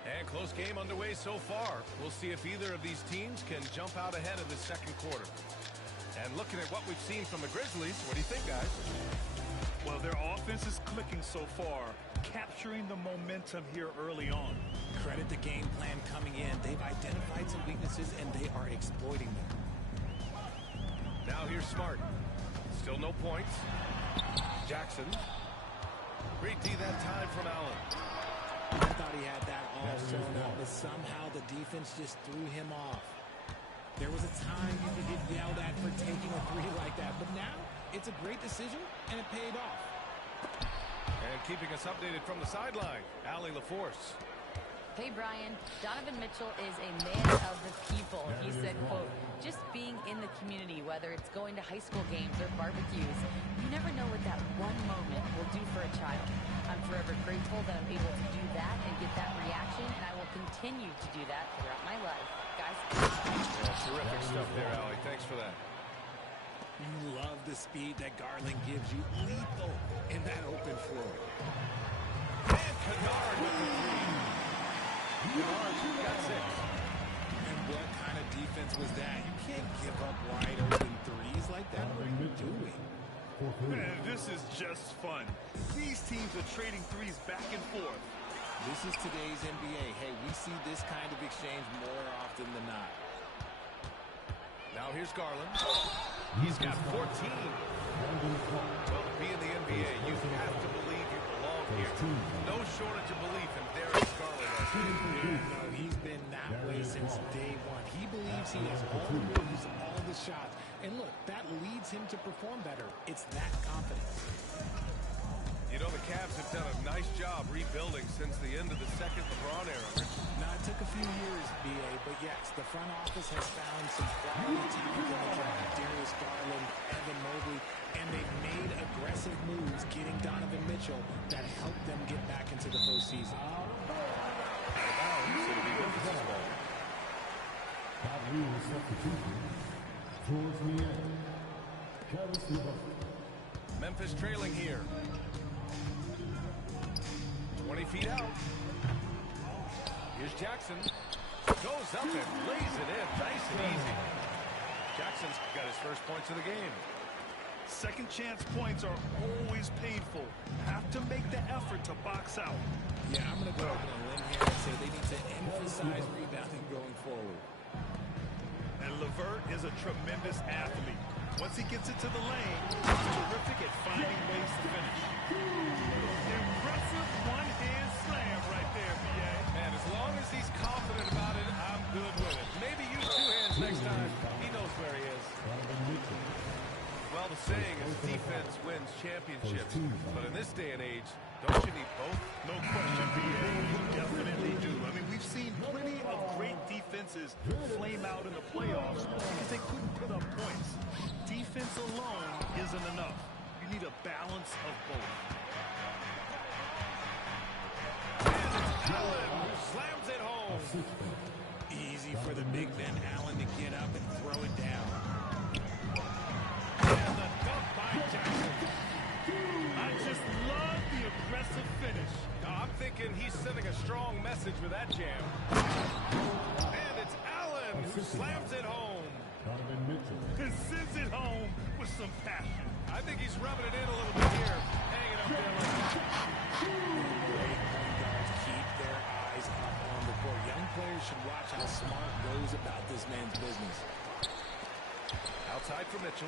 And close game underway so far. We'll see if either of these teams can jump out ahead of the second quarter. And looking at what we've seen from the Grizzlies, what do you think, guys? Well, their offense is clicking so far, capturing the momentum here early on. Credit the game plan coming in. They've identified some weaknesses, and they are exploiting them. Now here's Smart. Still no points. Jackson. Great D that time from Allen. I thought he had that all sewn up, but somehow the defense just threw him off. There was a time you could get yelled at for taking a 3 like that, but now it's a great decision, and it paid off. And keeping us updated from the sideline, Allie LaForce. Hey, Brian. Donovan Mitchell is a man of the people. He said, quote, just being in the community, whether it's going to high school games or barbecues, you never know what that one moment will do for a child. I'm forever grateful that I'm able to do that and get that reaction, and I will continue to do that throughout my life. Guys. Yeah, terrific stuff there, Allie. Thanks for that. You love the speed that Garland gives you. Lethal in that open floor. And Kennard with the 3. Kennard got 6. And what kind of defense was that? You can't give up wide open threes like that. What are you doing? Man, this is just fun. These teams are trading threes back and forth. This is today's NBA. Hey, we see this kind of exchange more often than not. Now here's Garland. He's got 14. Well, to be in the NBA, you have to believe you belong here. No shortage of belief in Darius Garland. No, he's been that way since day one. He believes he has all the moves, all the shots. And look, that leads him to perform better. It's that confidence. You know, the Cavs have done a nice job rebuilding since the end of the second LeBron era. Now, it took a few years, BA, but yes, the front office has found some quality talent in the draft. Darius Garland, Evan Mobley, and they've made aggressive moves getting Donovan Mitchell that helped them get back into the postseason. Memphis trailing here. 20 feet out. Here's Jackson. Goes up and lays it in. Nice and easy. Jackson's got his first points of the game. Second chance points are always painful. Have to make the effort to box out. Yeah, I'm going to go out on a limb here and say they need to emphasize rebounding going forward. And LeVert is a tremendous athlete. Once once he gets into the lane, he's terrific at finding ways to finish. Impressive one-hand slam right there, B.A. And as long as he's confident about it, I'm good with it. Maybe use two hands next time. He knows where he is. Well, the saying is defense wins championships. But in this day and age, don't you need both? No question, B.A. You definitely do. I mean, we've seen plenty of great defenses flame out in the playoffs because they couldn't put up points. Defense alone isn't enough. You need a balance of both. Allen who slams it home. Easy for the big Ben Allen to get up and throw it down. And the dunk by Jackson. I just love the aggressive finish. I'm thinking he's sending a strong message with that jam. And it's Allen who slams it home. And sends it home with some passion. I think he's rubbing it in a little bit here. Hanging up there like Great point guards keep their eyes up on the court. Young players should watch how Smart goes about this man's business. outside for Mitchell.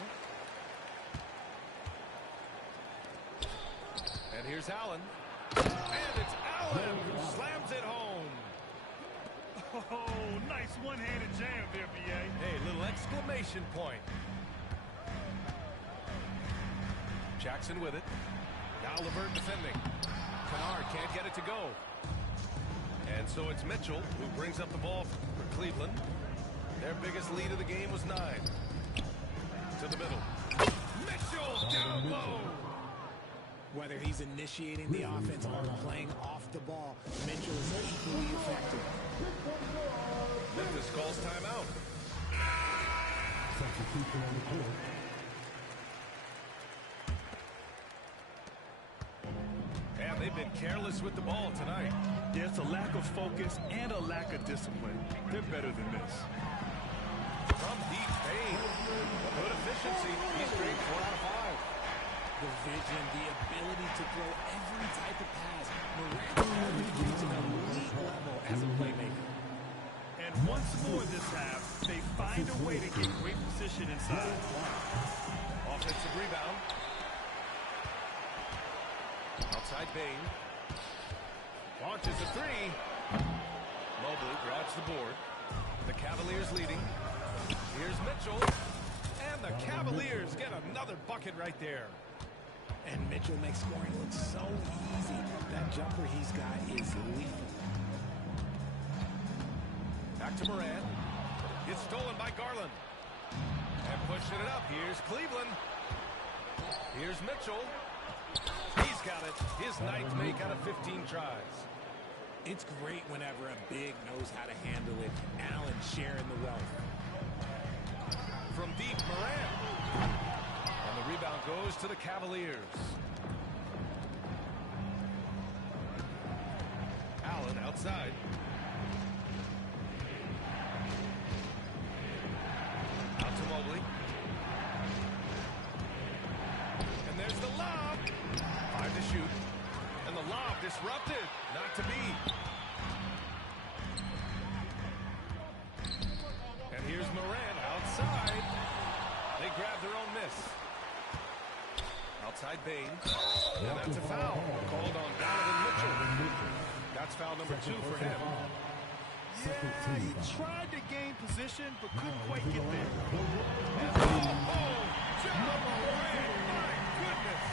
And here's Allen. And it's Allen who slams it home. Oh, nice one-handed jam there, B.A. Hey, little exclamation point. Jackson with it. Now Levert defending. Kennard can't get it to go. And so it's Mitchell who brings up the ball for Cleveland. Their biggest lead of the game was 9. To the middle. Mitchell down low. Whether he's initiating the offense or playing off the ball, Mitchell is equally effective. Memphis calls timeout. Substitution on the court. And they've been careless with the ball tonight. There's a lack of focus and a lack of discipline. They're better than this. From deep Payne. Good efficiency. He's great 4 out of 5. The vision, the ability to throw every type of pass. Morant reaching an elite level as a playmaker. And once more this half, they find a way to get great position inside. Offensive rebound. Outside Bane. Launches a 3. Mobley grabs the board. The Cavaliers leading. Here's Mitchell. And the Cavaliers get another bucket right there. And Mitchell makes scoring look so easy. That jumper he's got is lethal. Back to Morant. It's stolen by Garland. And pushing it up. Here's Cleveland. Here's Mitchell. He's got it. His 9th make out of 15 tries. It's great whenever a big knows how to handle it. Allen sharing the wealth. From deep, Morant. And the rebound goes to the Cavaliers. Allen outside. Out to Mobley. And there's the lob. 5 to shoot. And the lob disrupted. Not to be. And here's Morant outside. They grab their own miss. Outside Bane. And that's a foul. Called on Donovan Mitchell. That's foul number 2 for him. Yeah, he tried to gain position, but couldn't quite get there. And John Morant. My goodness.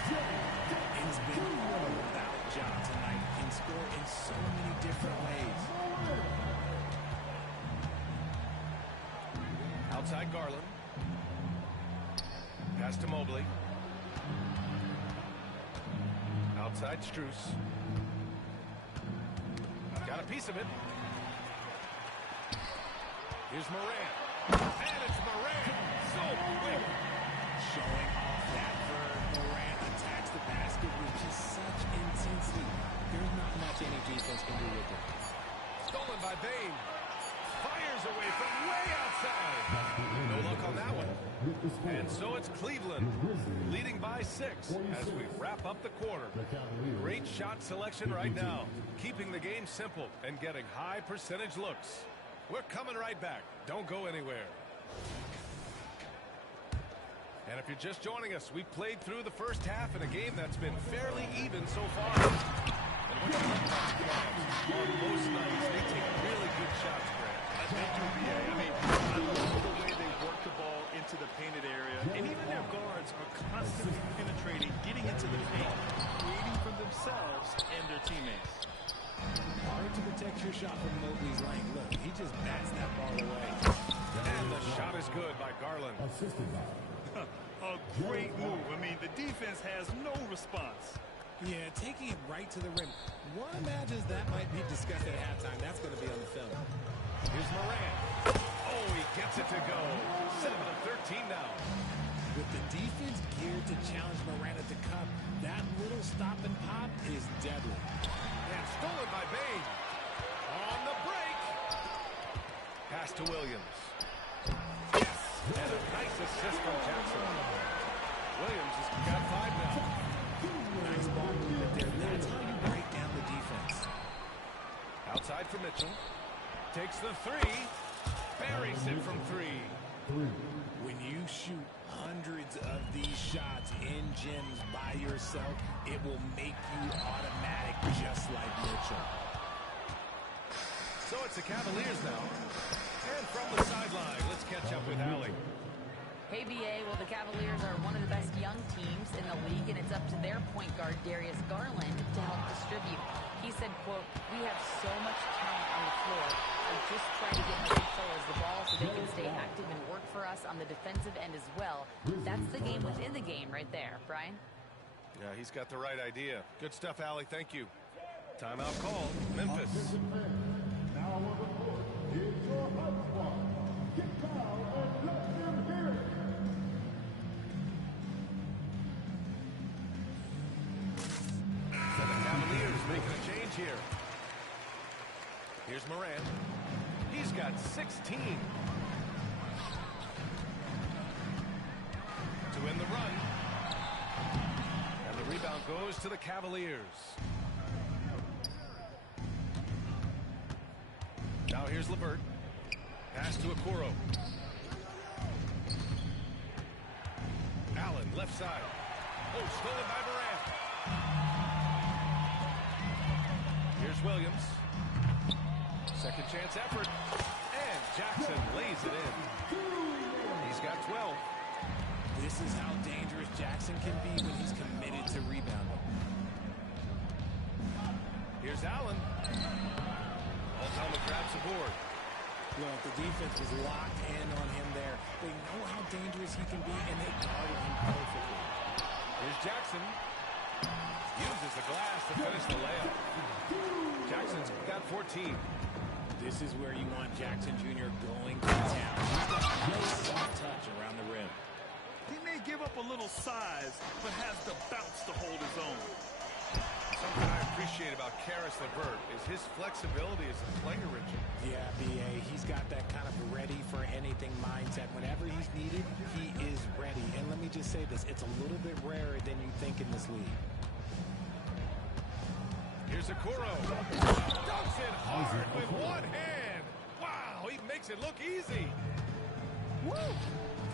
It's been all about Ja tonight. Can score in so many different ways. Outside Garland. Pass to Mobley. Outside Strus. Got a piece of it. Here's Morant. And it's Morant. So quick. Showing off that verb. Morant attacks the basket with just such intensity. There's not much any defense can do with it. Stolen by Bane. Fires away from way outside. No luck on that one. And so it's Cleveland leading by 6 as we wrap up the quarter. Great shot selection right now, keeping the game simple and getting high percentage looks. We're coming right back. Don't go anywhere. And if you're just joining us, we've played through the first half in a game that's been fairly even so far. And what you love about the Cavs, on most nights, they take really good shots, Grant. They do, BA. I mean, I love the way they work the ball into the painted area. And even their guards are constantly penetrating, getting into the paint, creating for themselves and their teammates. Hard to protect your shot from Mobley's length. Look, he just bats that ball away. And the shot is good by Garland. A great move. I mean, the defense has no response. Yeah, taking it right to the rim. One imagines that might be discussed at halftime. That's going to be on the film. Here's Morant. Oh, he gets it to go. 7-13 now. With the defense geared to challenge Morant at the cup, that little stop and pop is deadly. And stolen by Bane. On the break. Pass to Williams. Yes. And a nice assist from Jackson. Williams has got 5 now. Nice ball movement there. That's how you break down the defense. Outside for Mitchell. Takes the 3. Buries it from 3. When you shoot hundreds of these shots in gyms by yourself, it will make you automatic just like Mitchell. So it's the Cavaliers now. And from the sideline, let's catch up with Allie. Hey, BA, well, the Cavaliers are one of the best young teams in the league, and it's up to their point guard, Darius Garland, to help distribute. He said, quote, "We have so much talent on the floor. I just try to get my big fellas the ball so they can stay active and work for us on the defensive end as well." That's the game within the game right there, Brian. Yeah, he's got the right idea. Good stuff, Allie. Thank you. Timeout called. Memphis. Now on the court is your hot squad. Get down and let them hear it. So the Cavaliers making a change here. Here's Morant. He's got 16. To win the run. And the rebound goes to the Cavaliers. Now here's LeVert. Pass to Okoro. Allen, left side. Oh, stolen by Morant. Here's Williams. Second chance effort. And Jackson lays it in. He's got 12. This is how dangerous Jackson can be when he's committed to rebounding. Here's Allen. Oklahoma grabs the board. Look, the defense was locked in on him there. They know how dangerous he can be, and they guarded him perfectly. Here's Jackson. Uses the glass to finish the layup. Jackson's got 14. This is where you want Jackson Jr. going to town. He's got a nice soft touch around the rim. He may give up a little size, but has the bounce to hold his own. Something I appreciate about Caris LeVert is his flexibility as a player, Richard. Yeah, BA, he's got that kind of ready-for-anything mindset. Whenever he's needed, he is ready. And let me just say this, it's a little bit rarer than you think in this league. Here's Okoro. Dunks it hard with one hand. Wow, he makes it look easy. Woo!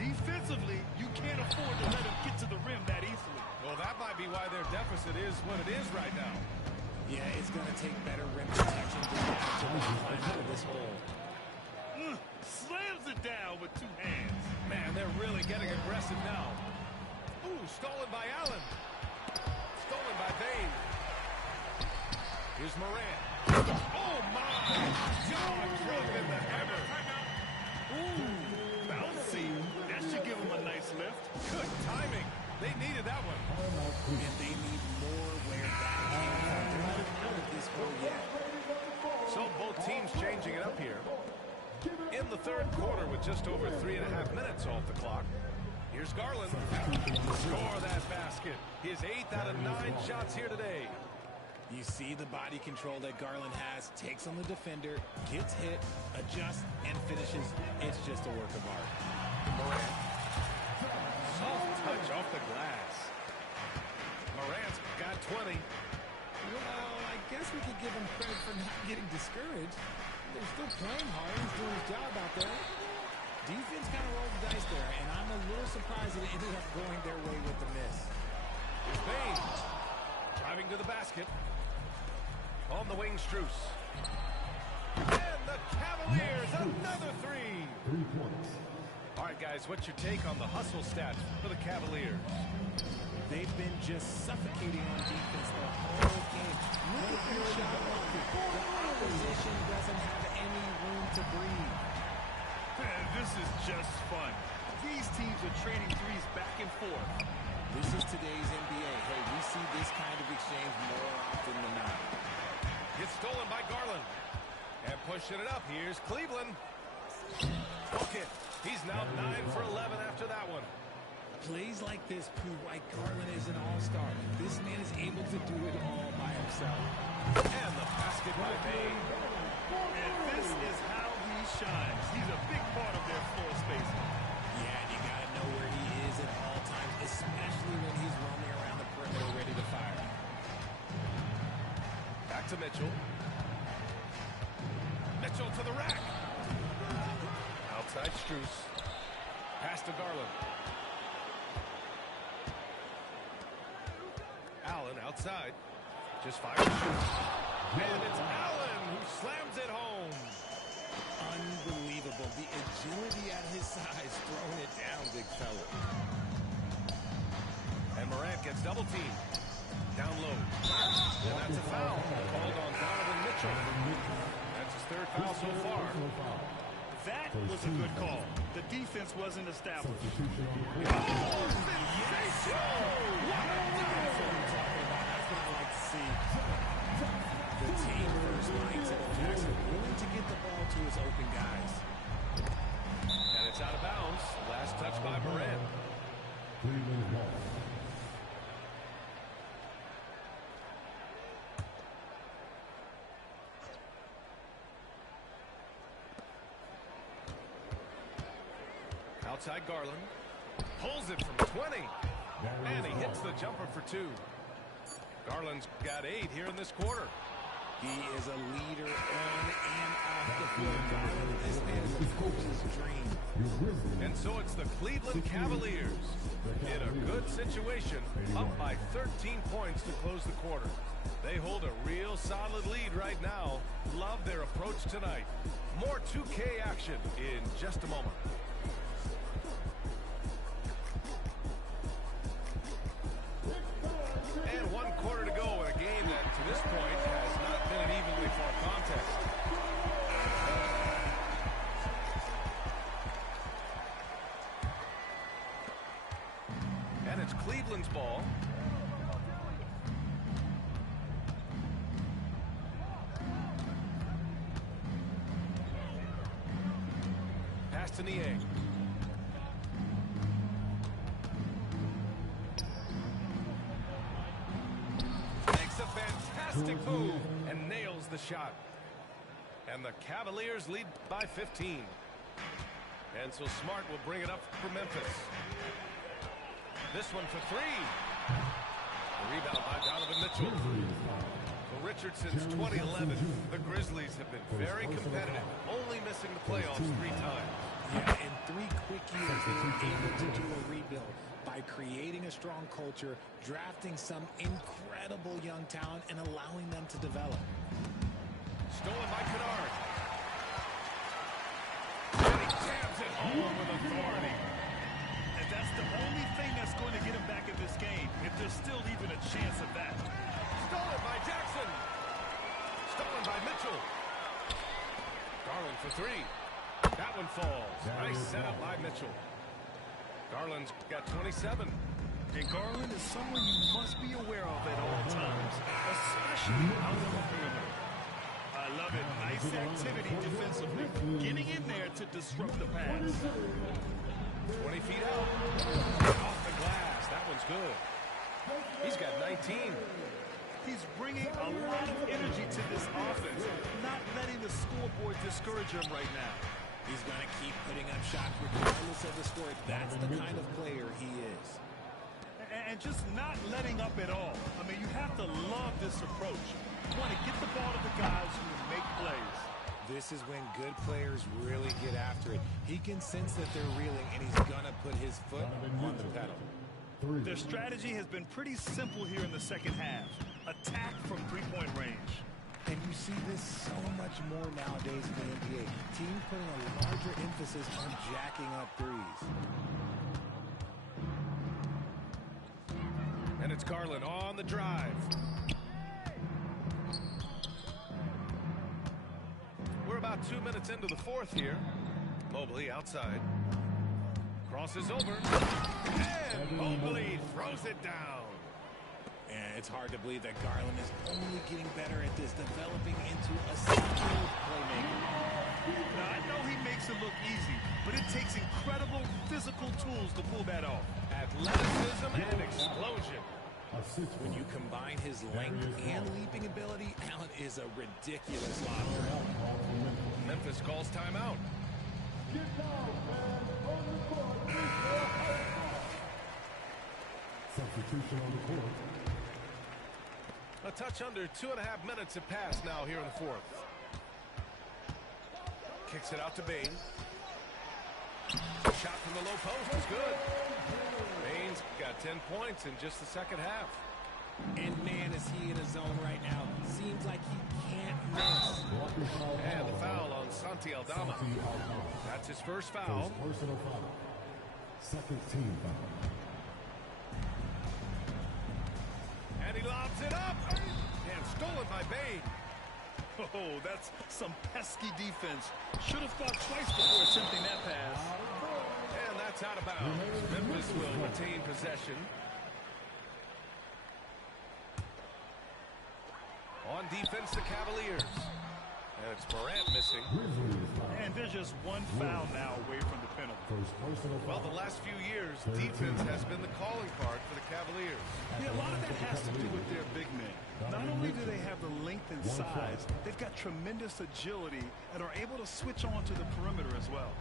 Defensively, you can't afford to let him get to the rim that easily. Well, that might be why their deficit is what it is right now. Yeah, it's going to take better rim protection to climb out of this hole. Slams it down with two hands. Man, they're really getting aggressive now. Ooh, stolen by Allen. Stolen by Bane. Here's Morant. Oh, my! John drove in the hammer. Ooh, bouncy. That should give him a nice lift. Good timing. They needed that one. And they need more where that came from. They're not out of this hole yet. So both teams changing it up here. In the third quarter with just over 3.5 minutes off the clock. Here's Garland. Score that basket. His 8th out of 9 shots here today. You see the body control that Garland has, takes on the defender, gets hit, adjusts, and finishes. It's just a work of art. Morant. Soft touch off the glass. Morant's got 20. Well, I guess we could give him credit for not getting discouraged. They're still playing hard. He's doing his job out there. Defense kind of rolled the dice there, and I'm a little surprised that it ended up going their way with the miss. Here's Baines. Driving to the basket. On the wing, Strus. And the Cavaliers, another three. 3 points. All right, guys, what's your take on the hustle stats for the Cavaliers? They've been just suffocating on defense the whole game. Look at their shot market. The opposition doesn't have any room to breathe. Man, this is just fun. These teams are trading threes back and forth. This is today's NBA. Hey, we see this kind of exchange more often than not. Gets stolen by Garland. And pushing it up, here's Cleveland. Okay, he's now 9 for 11 after that one. Plays like this prove why Garland is an all-star. This man is able to do it all by himself. And the basket by Bain. And this is how he shines. He's a big part of their floor spacing. Yeah, you got to know where he is at all times, especially when he's roaming around the perimeter ready to fire. Back to Mitchell. Mitchell to the rack. Outside Strus. Pass to Garland. Allen outside. Just fires. And it's Allen who slams it home. Unbelievable. The agility at his size, throwing it down, big fella. And Morant gets double teamed. Down low. And that's a foul. Called on Donovan Mitchell. That's his third foul so far. That was a good call. The defense wasn't established. Substitution on the Oh, sensational! What a dunk! That's what I like to see. The team first mindset of Jackson, willing to get the ball to his open guys. And it's out of bounds. Last touch by Morant. Cleveland ball. Outside Garland. Pulls it from 20. And he hits the jumper for 2. Garland's got 8 here in this quarter. He is a leader on and off the floor. Garland, this man is a coach's dream. And so it's the Cleveland Cavaliers in a good situation, up by 13 points to close the quarter. They hold a real solid lead right now. Love their approach tonight. More 2K action in just a moment. And 1 quarter to go in a game that, to this point, has not been an evenly fought contest. And it's Cleveland's ball. Pass to Niang. Makes a fantastic move and nails the shot. And the Cavaliers lead by 15. And so Smart will bring it up for Memphis. This one for 3. The rebound by Donovan Mitchell. For Richard, since 2011, the Grizzlies have been very competitive, only missing the playoffs 3 times. Yeah, in 3 quick years, they were able to do a rebuild by creating a strong culture, drafting some incredible young talent, and allowing them to develop. Stolen by Kennard. And he jams it home with authority. And that's the only thing that's going to get him back in this game, if there's still even a chance of that. Stolen by Jackson. Stolen by Mitchell. Garland for 3. That one falls. Nice setup by Mitchell. Garland's got 27. And Garland is someone you must be aware of at all times, especially out on the perimeter. I love it. Nice activity defensively, getting in there to disrupt the pass. 20 feet out. Off the glass. That one's good. He's got 19. He's bringing a lot of energy to this offense, not letting the scoreboard discourage him right now. He's going to keep putting up shots regardless of the score. That's the kind of player he is. And just not letting up at all. I mean, you have to love this approach. You want to get the ball to the guys who make plays. This is when good players really get after it. He can sense that they're reeling, and he's going to put his foot on the pedal. Their strategy has been pretty simple here in the second half. Attack from three-point range. And you see this so much more nowadays in the NBA. Teams putting a larger emphasis on jacking up threes. And it's Garland on the drive. We're about 2 minutes into the fourth here. Mobley outside. Crosses over. And Mobley throws it down. And it's hard to believe that Garland is only getting better at this, developing into a skilled playmaker. Now, I know he makes it look easy, but it takes incredible physical tools to pull that off. Athleticism and explosion. When you combine his length and leaping ability, Allen is a ridiculous locker. Memphis calls timeout. Get down, man. On the court. Substitution on the court. A touch under 2.5 minutes have passed now here in the fourth. Kicks it out to Bane. Shot from the low post is good. Bane's got 10 points in just the second half. And man, is he in a zone right now. Seems like he can't miss. And the foul on Santi Aldama. That's his first foul. Personal foul. Second team foul. And he lobs it up. And stolen by Bane. Oh, that's some pesky defense. Should have thought twice before attempting that pass. And that's out of bounds. Memphis will retain possession. On defense, the Cavaliers. And it's Morant missing. And there's just one foul now away from the penalty. Well, the last few years, defense has been the calling card for the Cavaliers. Yeah, a lot of that has to do with their big men. Not only do they have the length and size, they've got tremendous agility and are able to switch on to the perimeter as well.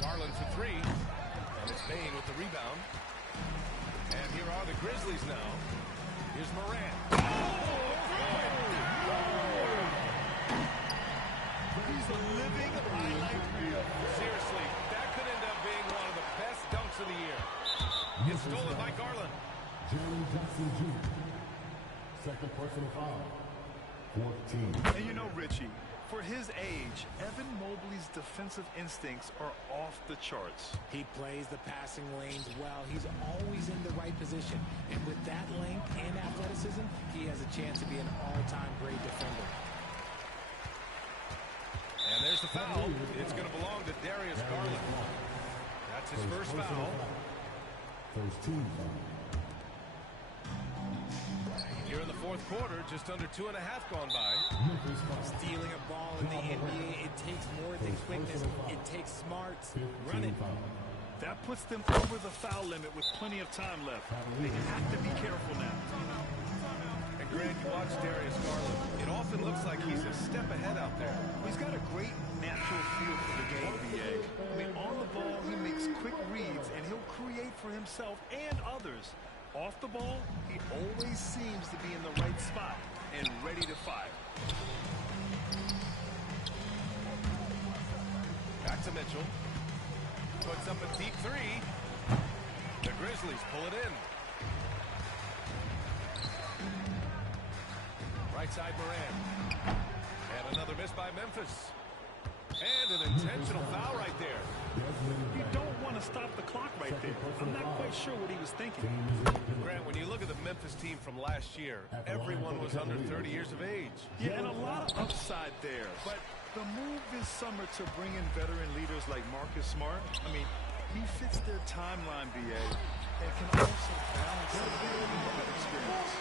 Garland for three. And it's Bane with the rebound. And here are the Grizzlies now. Here's Morant. He's a living highlight reel. Seriously, that could end up being one of the best dunks of the year. It's stolen by Garland. Jalen Jackson Jr. Second personal foul. 14. And you know, Richie, for his age, Evan Mobley's defensive instincts are off the charts. He plays the passing lanes well. He's always in the right position. And with that length and athleticism, he has a chance to be an all-time great defender. And there's the foul. It's going to belong to Darius Garland. That's his first foul. First team foul. Here in the fourth quarter, just under 2.5 gone by. Stealing a ball in the NBA, it takes more than quickness. It takes smarts. Run it. That puts them over the foul limit with plenty of time left. They have to be careful now. And Grant, you watch Darius Garland. It often looks like he's a step ahead out there. He's got a great natural feel for the game, BA. I mean, on the ball, he makes quick reads, and he'll create for himself and others. Off the ball, he always seems to be in the right spot and ready to fire. Back to Mitchell. Puts up a deep three. The Grizzlies pull it in. Right side Morant. And another miss by Memphis. And an intentional foul right there. You don't want to stop the clock right there. I'm not quite sure what he was thinking. Grant, when you look at the Memphis team from last year, everyone was under 30 years of age. Yeah, and a lot of upside there. But the move this summer to bring in veteran leaders like Marcus Smart, I mean, he fits their timeline, BA, and can also balance the experience.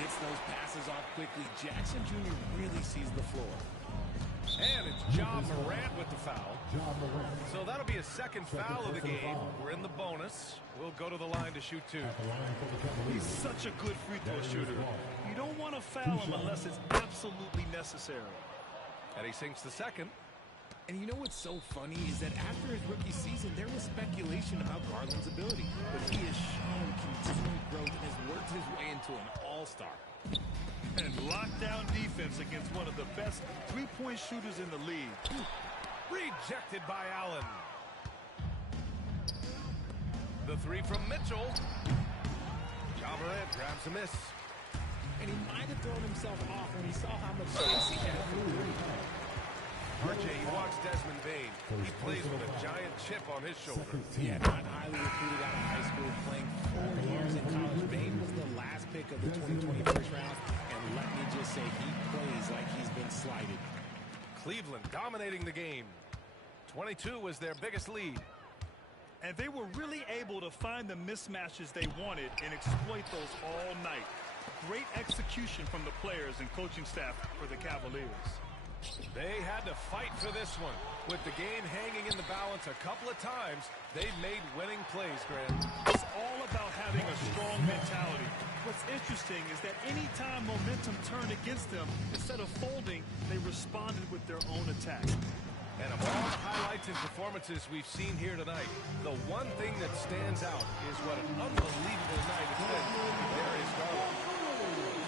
Gets those passes off quickly. Jackson Jr. really sees the floor. And it's Ja Morant with the foul. So that'll be a second foul of the game. We're in the bonus. We'll go to the line to shoot two. He's such a good free throw shooter. You don't want to foul him unless it's absolutely necessary. And he sinks the second. And you know what's so funny is that after his rookie season, there was speculation about Garland's ability. But he has shown continued growth and has worked his way into an all-star. And lockdown defense defense against one of the best three-point shooters in the league. Rejected by Allen. The three from Mitchell. Ja Morant grabs a miss. And he might have thrown himself off when he saw how much space he had for the RJ, he walks Desmond Bane. He plays with a giant chip on his shoulder. Yeah, not highly recruited out of high school, playing 4 years in college. Bane was the last pick of the 2020 first round, and let me just say, he plays like he's been slighted. Cleveland dominating the game. 22 was their biggest lead. And they were really able to find the mismatches they wanted and exploit those all night. Great execution from the players and coaching staff for the Cavaliers. They had to fight for this one. With the game hanging in the balance a couple of times, they've made winning plays, Grant. It's all about having a strong mentality. What's interesting is that any time momentum turned against them, instead of folding, they responded with their own attack. And of all the highlights and performances we've seen here tonight, the one thing that stands out is what an unbelievable night it's been for Darius Garland.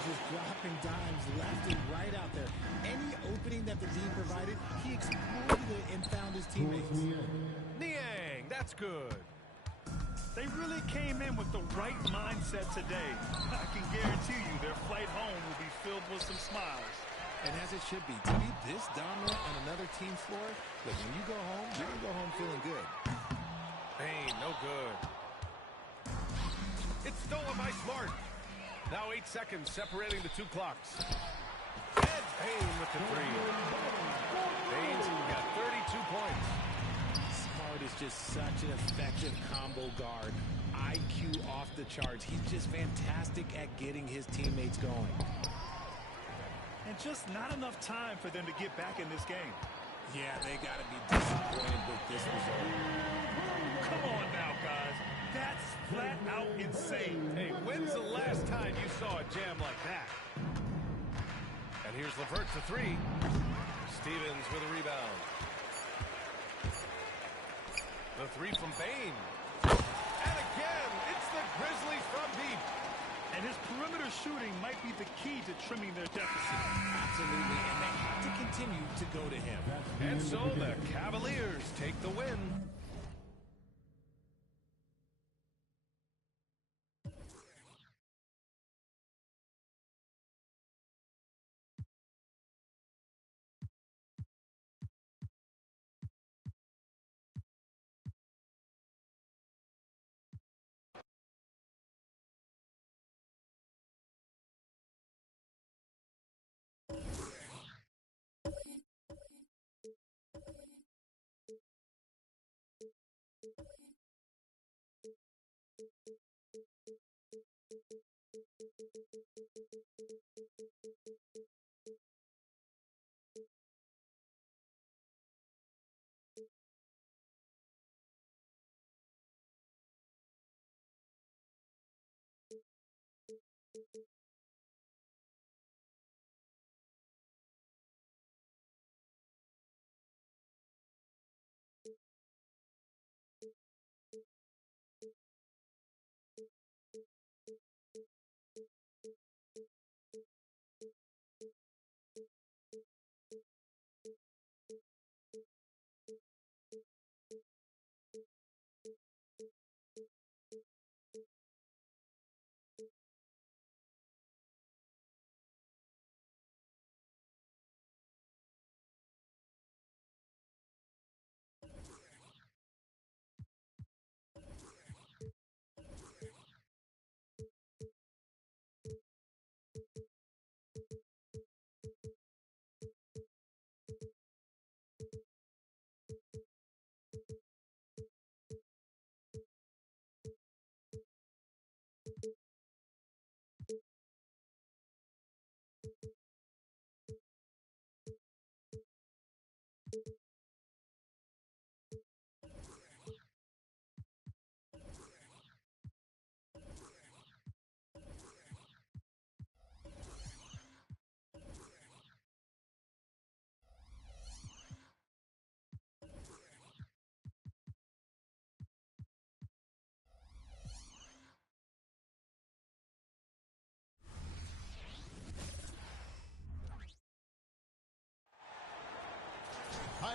Just dropping dimes left and right out there. Any opening that the team provided, he exploited it and found his teammates. Niang, that's good. They really came in with the right mindset today. I can guarantee you their flight home will be filled with some smiles. And as it should be, to be this dominant on another team's floor, look, when you go home, you're going to go home feeling good. Bane, no good. It's stolen by Smart. Now 8 seconds separating the two clocks. And Bane with the three. Bane's got 32 points. Smart is just such an effective combo guard. IQ off the charts. He's just fantastic at getting his teammates going. And just not enough time for them to get back in this game. Yeah, they got to be disappointed with this result. Come on now, guys. That's flat out insane. Hey, when's the last time you saw a jam like that? And here's LeVert to three. Stevens with a rebound. The three from Bane. And again, it's the Grizzlies from deep. And his perimeter shooting might be the key to trimming their deficit. Absolutely, and they have to continue to go to him. And so the Cavaliers take the win.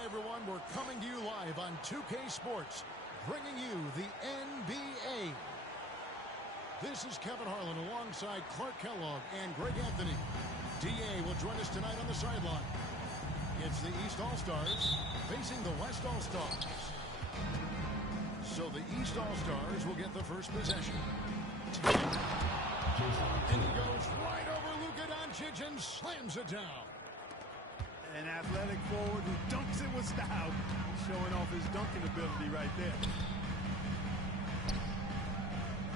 Hi, everyone. We're coming to you live on 2K Sports, bringing you the NBA. This is Kevin Harlan alongside Clark Kellogg and Greg Anthony. DA will join us tonight on the sideline. It's the East All-Stars facing the West All-Stars. So the East All-Stars will get the first possession. And he goes right over Luka Doncic and slams it down. An athletic forward who dunks it with style. Showing off his dunking ability right there.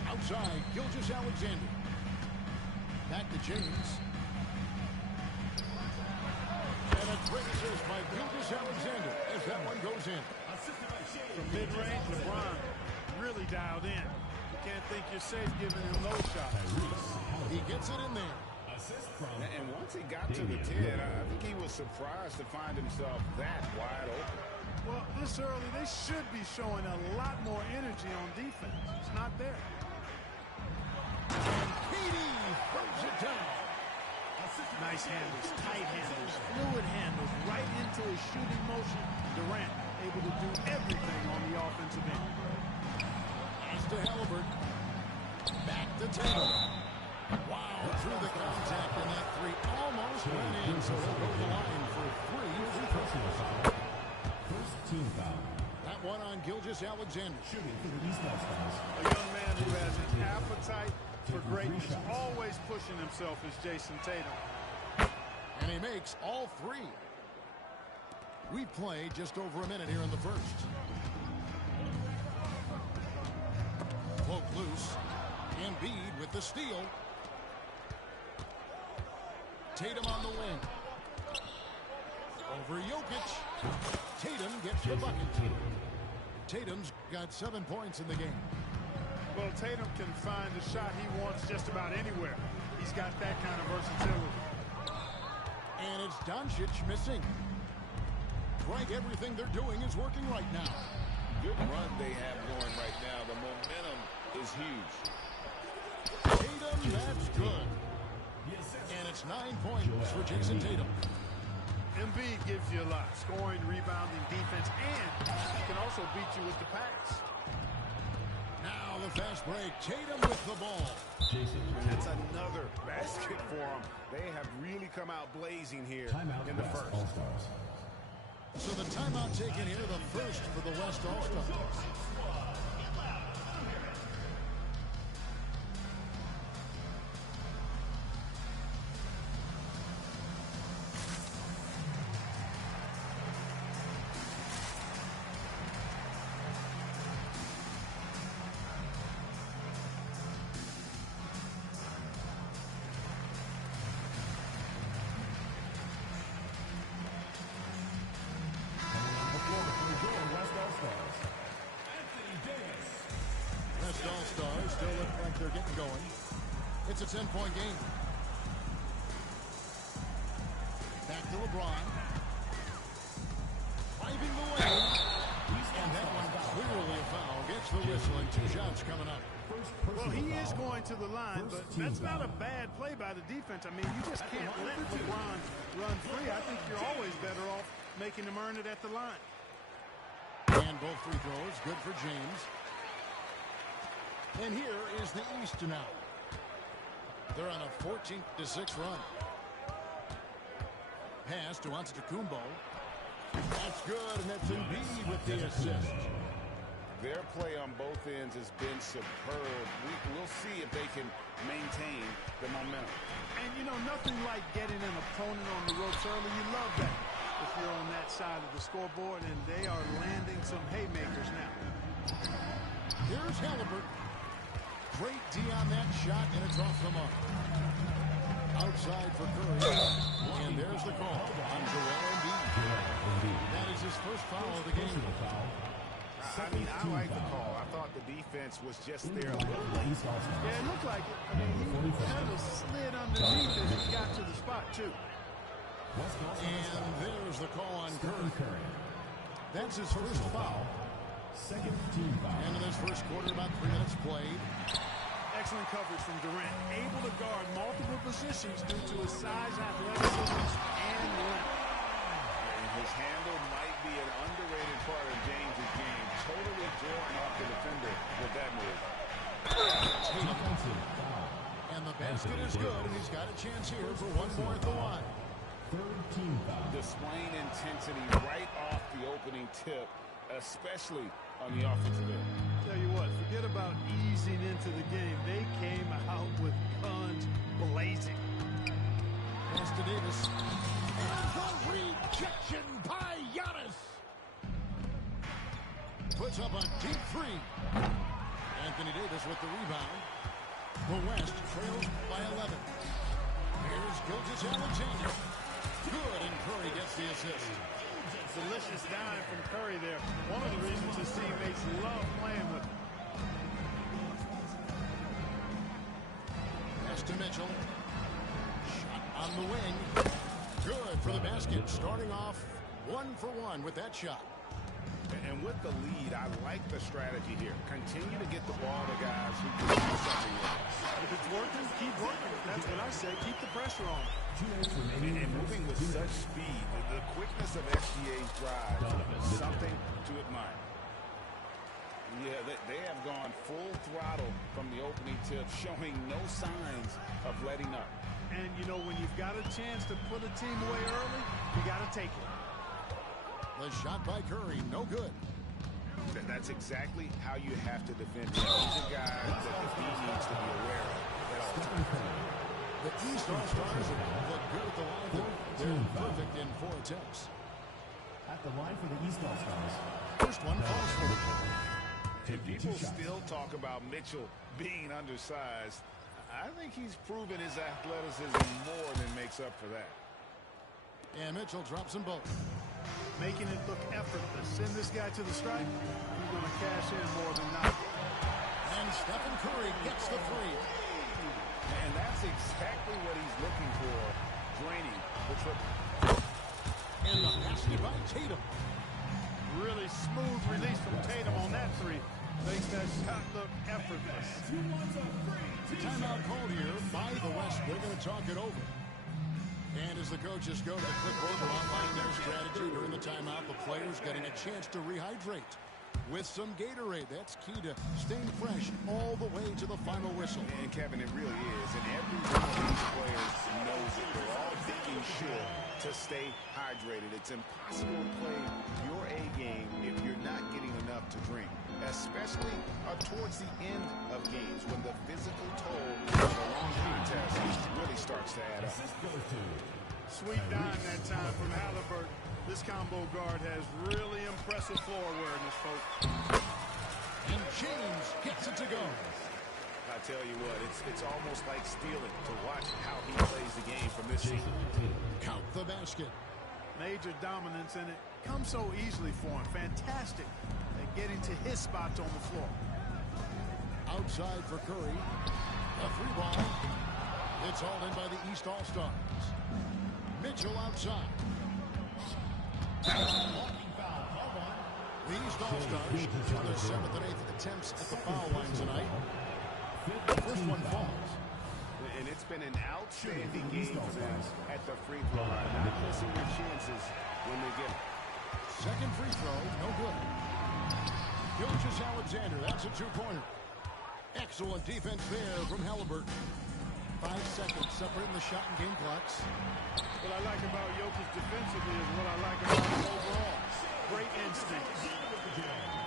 Outside, Gilgeous-Alexander. Back to James. And a great assist by Gilgeous-Alexander as that one goes in. From mid-range, LeBron really dialed in. You can't think you're safe giving him those shots. He gets it in there. And once he got to the 10, I think he was surprised to find himself that wide open. Well, this early, they should be showing a lot more energy on defense. It's not there. KD throws it down. Nice handles, tight handles, fluid handles, right into his shooting motion. Durant able to do everything on the offensive end. Pass to Halliburton. Back to Tatum. Wow, through the contact, and that three almost went in, so they'll go to the line for 3 free throws. First team foul. That one on Gilgeous-Alexander. Shooting for the East All-Stars. A young man who has an appetite for greatness, always pushing himself, is Jason Tatum. And he makes all 3. We've played just over a minute here in the first. Poke loose. Embiid with the steal. Tatum on the wing. Over Jokic. Tatum gets the bucket. Tatum's got 7 points in the game. Well, Tatum can find the shot he wants just about anywhere. He's got that kind of versatility. And it's Doncic missing. Greg, everything they're doing is working right now. Good run they have going right now. The momentum is huge. Tatum, that's good. And it's 9 points for Jason Tatum. Embiid gives you a lot. Scoring, rebounding, defense, and he can also beat you with the pass. Now the fast break. Tatum with the ball. That's another basket for them. They have really come out blazing here in the first. All-Stars. So the timeout taken here, the first for the West All-Stars. West All-Stars still look like they're getting going. It's a 10-point game. Back to LeBron. Driving the lane. And that one clearly a foul. Gets the whistle and 2 shots coming up. Well, he is going to the line, but that's not a bad play by the defense. I mean, you just can't let LeBron run free. I think you're always better off making him earn it at the line. And both free throws, good for James. And here is the East now. They're on a 14-6 run. Pass to Antetokounmpo. That's good, and that's Embiid with the assist. Their play on both ends has been superb. We'll see if they can maintain the momentum. And, you know, nothing like getting an opponent on the ropes early. You love that if you're on that side of the scoreboard, and they are landing some haymakers now. Here's Halliburton. Great D on that shot, and it's off the mark. Outside for Curry. And there's the call on Joel Embiid. That is his first foul of the game. I mean, I like the call. I thought the defense was just there a little late. Yeah, it looked like it. I mean, he kind of slid underneath as he got to the spot, too. And there's the call on Curry. That's his first foul. Second team foul. And in this first quarter, about 3 minutes played. Excellent coverage from Durant. Able to guard multiple positions due to his size, athleticism, and length. And his handle might be an underrated part of James's game. Totally drawing off the defender with that move. And the basket is good, and he's got a chance here for one more at the line. Displaying intensity right off the opening tip, especially on the offensive end. Tell you what, forget about easing into the game. They came out with guns blazing. Pass to Davis. And the rejection by Giannis. Puts up a deep three. Anthony Davis with the rebound. The West trails by 11. Here's Gilgeous-Alexander. Good, and Curry gets the assist. Delicious dime from Curry there. One of the reasons his teammates love playing with him. Pass to Mitchell. Shot on the wing. Good for the basket. Starting off 1 for 1 with that shot. And with the lead, I like the strategy here. Continue to get the ball to guys who can do something with it. If it's working, keep working. That's what I say. Keep the pressure on. And moving with such speed, the quickness of SGA's drive, something to admire. Yeah, they have gone full throttle from the opening tip, showing no signs of letting up. And, you know, when you've got a chance to put a team away early, you got to take it. The shot by Curry, no good. That's exactly how you have to defend him. These are guys that the team needs to be aware of at all times. The East All-Stars look good at the line. They're perfect in 4 attempts. At the line for the East All-Stars. First one falls for him. And people still talk about Mitchell being undersized. I think he's proven his athleticism more than makes up for that. And Mitchell drops them both. Making it look effortless. Send this guy to the stripe. He's going to cash in more than not. And Stephen Curry gets the three. And that's exactly what he's looking for, draining the triple. And the basket by Tatum. Really smooth release from Tatum on that three. Makes that shot look effortless. Timeout called here by the West. They're going to talk it over. And as the coaches go to the clipboard to outline their strategy during the timeout, the players getting a chance to rehydrate with some Gatorade. That's key to staying fresh all the way to the final whistle. And Kevin, it really is. And every one of these players knows it. They're all making sure to stay hydrated. It's impossible to play your A game if you're not getting enough to drink, especially towards the end of games when the physical toll of a long contest really starts to add up. Sweet dime that time from Halliburton. This combo guard has really impressive floor awareness, folks. And James gets it to go. I tell you what, it's almost like stealing to watch how he plays the game from this season. Count the basket. Major dominance, and it comes so easily for him. Fantastic at getting to his spots on the floor. Outside for Curry. A three ball. It's all in by the East All-Stars. Mitchell outside. The East All-Stars on their 7th and 8th attempts at the foul line tonight. The first one falls. And it's been an outstanding game for them at the free throw line. Not missing their chances when they get it. Second free throw, no good. Gilgeous-Alexander, that's a two-pointer. Excellent defense there from Halliburton. 5 seconds separating the shot and game clocks. What I like about Jokic defensively is what I like about him overall. Great instincts.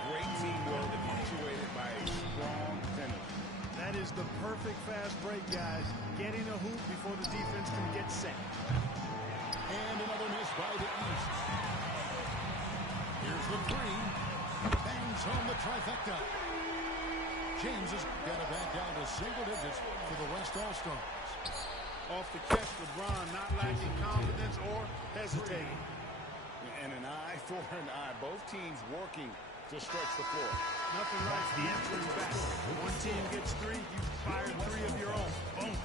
Great teamwork punctuated by a strong finish. That is the perfect fast break, guys. Getting a hoop before the defense can get set. And another miss by the East. Here's the three. Bangs home the trifecta. James has got it back down to single digits for the West All-Stars. Off the catch, LeBron not lacking confidence or hesitating. And an eye for an eye. Both teams working to stretch the floor. Nothing like the answering back. One team gets 3, you fire 3 of your own. Boom.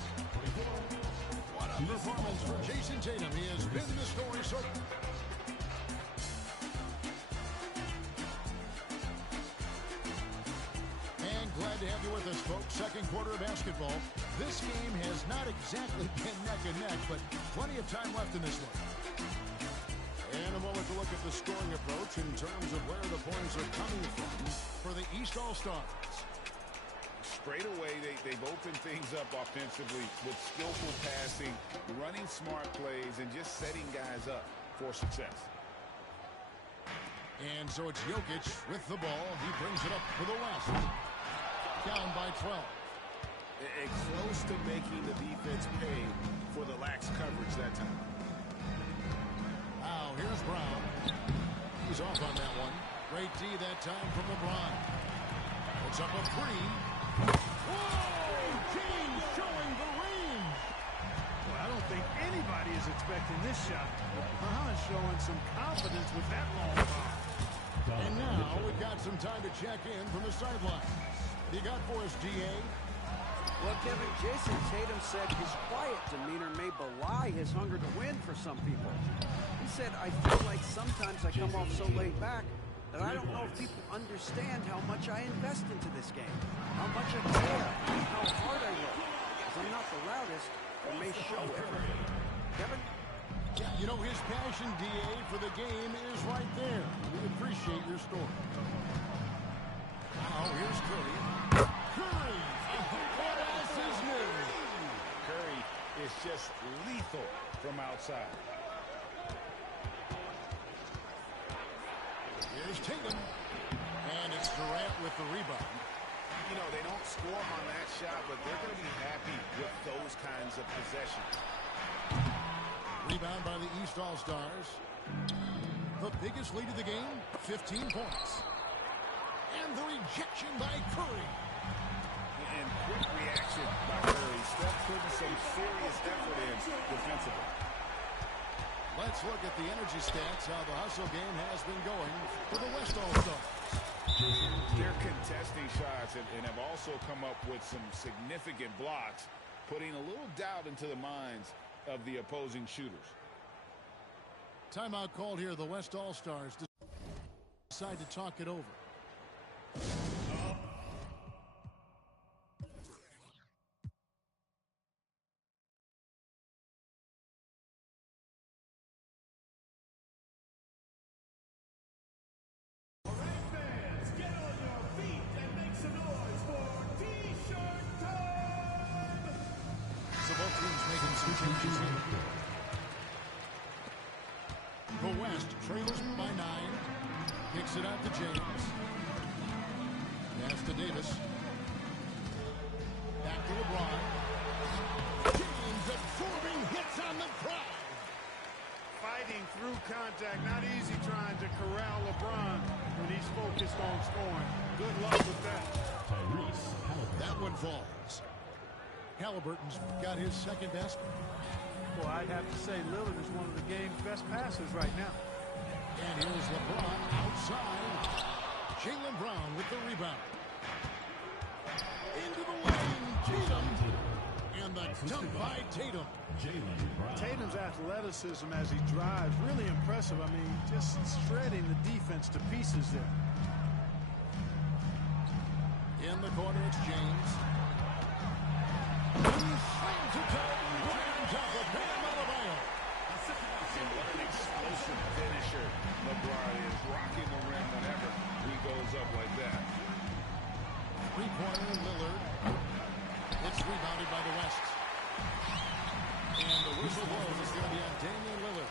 What a performance for Jason Tatum. He has been the story so glad to have you with us, folks. Second quarter of basketball. This game has not exactly been neck and neck, but plenty of time left in this one. And a moment to look at the scoring approach in terms of where the points are coming from for the East All-Stars. Straight away, they've opened things up offensively with skillful passing, running smart plays, and just setting guys up for success. And so it's Jokic with the ball. He brings it up for the West. Down by 12. And close to making the defense pay for the lax coverage that time. Now, here's Brown. He's off on that one. Great D that time from LeBron. Puts up a three. Whoa! James showing the range. Well, I don't think anybody is expecting this shot. LeBron showing some confidence with that long ball. And now we've got some time to check in from the sidelines. What do you got for us, DA? Well, Kevin, Jason Tatum said his quiet demeanor may belie his hunger to win for some people. He said, I feel like sometimes I come off so laid back that I don't know if people understand how much I invest into this game, how much I care, how hard I work. Because I'm not the loudest, or may show everything. Kevin? Yeah, you know, his passion, DA, for the game is right there. We appreciate your story. Now, here's Curry. Curry! What else is new? Curry is just lethal from outside. Here's Tatum. And it's Durant with the rebound. You know, they don't score on that shot, but they're going to be happy with those kinds of possessions. Rebound by the East All-Stars. The biggest lead of the game, 15 points. And the rejection by Curry. And quick reaction by Curry. Steph putting some serious effort in defensively. Let's look at the energy stats, how the hustle game has been going for the West All-Stars. They're contesting shots and have also come up with some significant blocks, putting a little doubt into the minds of the opposing shooters. Timeout called here. The West All-Stars decide to talk it over. Fans, get on your feet and make some noise for T-shirt time! So both teams making some changes here. The West trails by 9. Kicks it out to James. Pass to Davis. Back to LeBron. James absorbing hits on the drive. Fighting through contact, not easy trying to corral LeBron when he's focused on scoring. Good luck with that. That one falls. Halliburton's got his second basket. Well, I'd have to say Lillard is one of the game's best passers right now. And here's LeBron outside. Jaylen Brown with the rebound. Into the lane, Tatum. And the dunk by Tatum. Tatum's athleticism as he drives, really impressive. I mean, just shredding the defense to pieces there. In the corner, it's James. He slams it down. Right on top of Bam Adebayo. And what an explosive finisher LeBron is, rocking the rim whenever he goes up like that. Three-pointer, Lillard. It's rebounded by the West. And the whistle blows. It's going to be on Damian Lillard.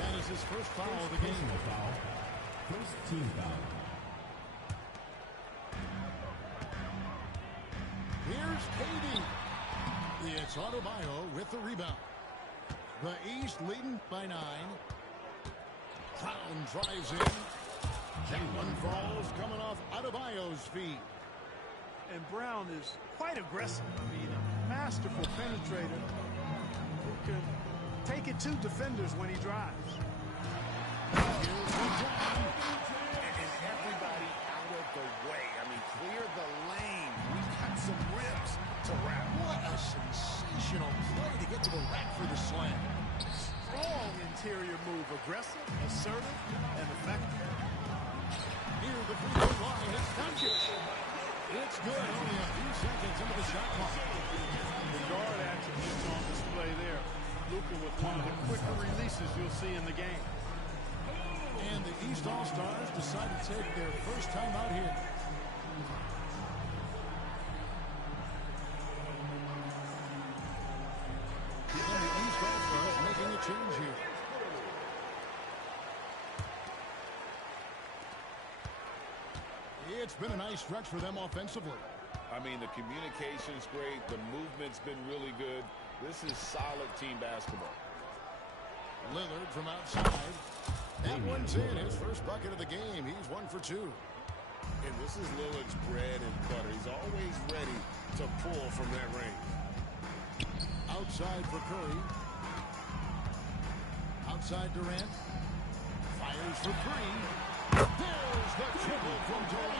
That is his first foul of the game. First team foul. Here's KD. It's Adebayo with the rebound. The East leading by 9. Brown drives in. That one falls coming off Adebayo's feet. And Brown is quite aggressive. I mean, a masterful penetrator who can take it to defenders when he drives. Here's LeBron. And everybody out of the way. I mean, clear the lane. We've got some rims to wrap. What a sensational play to get to the rack for the slam. Strong interior move. Aggressive, assertive, and effective. Near the free throw line, it's Doncic. It's good. Only a few seconds into the shot clock. The guard attributes on display there. Luka with one of the quicker releases you'll see in the game. And the East All-Stars decide to take their first time out here. And the East All-Stars making a change here. It's been a nice stretch for them offensively. I mean, the communication's great. The movement's been really good. This is solid team basketball. Lillard from outside. That one's in. His first bucket of the game. He's 1 for 2. And this is Lillard's bread and butter. He's always ready to pull from that range. Outside for Curry. Outside Durant. Fires for 3. There's the triple from Durant.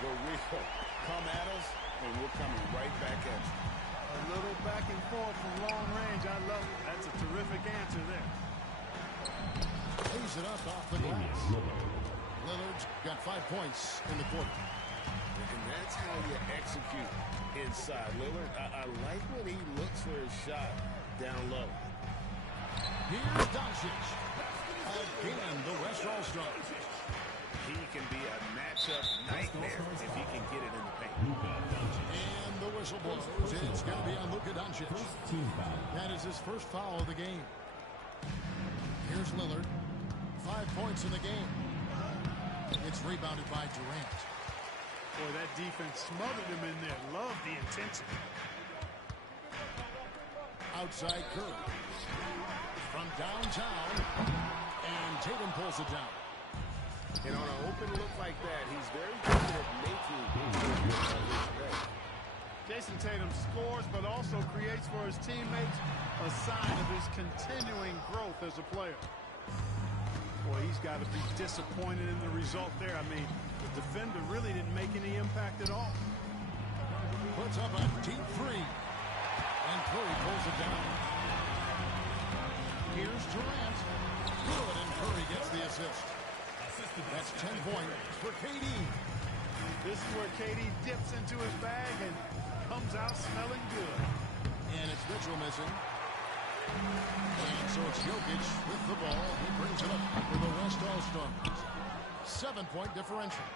The real. Come at us, and we're coming right back at you. A little back and forth from long range. I love it. That's a terrific answer there. Lays it up off the glass. Lillard's got 5 points in the quarter. And that's how you execute inside. Lillard, I like when he looks for his shot down low. Here's Doncic. Again, the West All-Stars. He can be a matchup nightmare if he can get it in the paint. And the whistle blows. It's going to be on Luka Doncic. That is his first foul of the game. Here's Lillard. 5 points in the game. It's rebounded by Durant. Boy, that defense smothered him in there. Love the intensity. Outside Curry. From downtown. And Tatum pulls it down. And on an open look like that, he's very good at making it. Jason Tatum scores, but also creates for his teammates a sign of his continuing growth as a player. Boy, he's got to be disappointed in the result there. I mean, the defender really didn't make any impact at all. Puts up a deep 3. And Curry pulls it down. Here's Durant. Good, and Curry gets the assist. That's 10 points for KD. This is where KD dips into his bag and comes out smelling good. And it's Mitchell missing. And so it's Jokic with the ball. He brings it up for the West All-Stars. 7-point differential.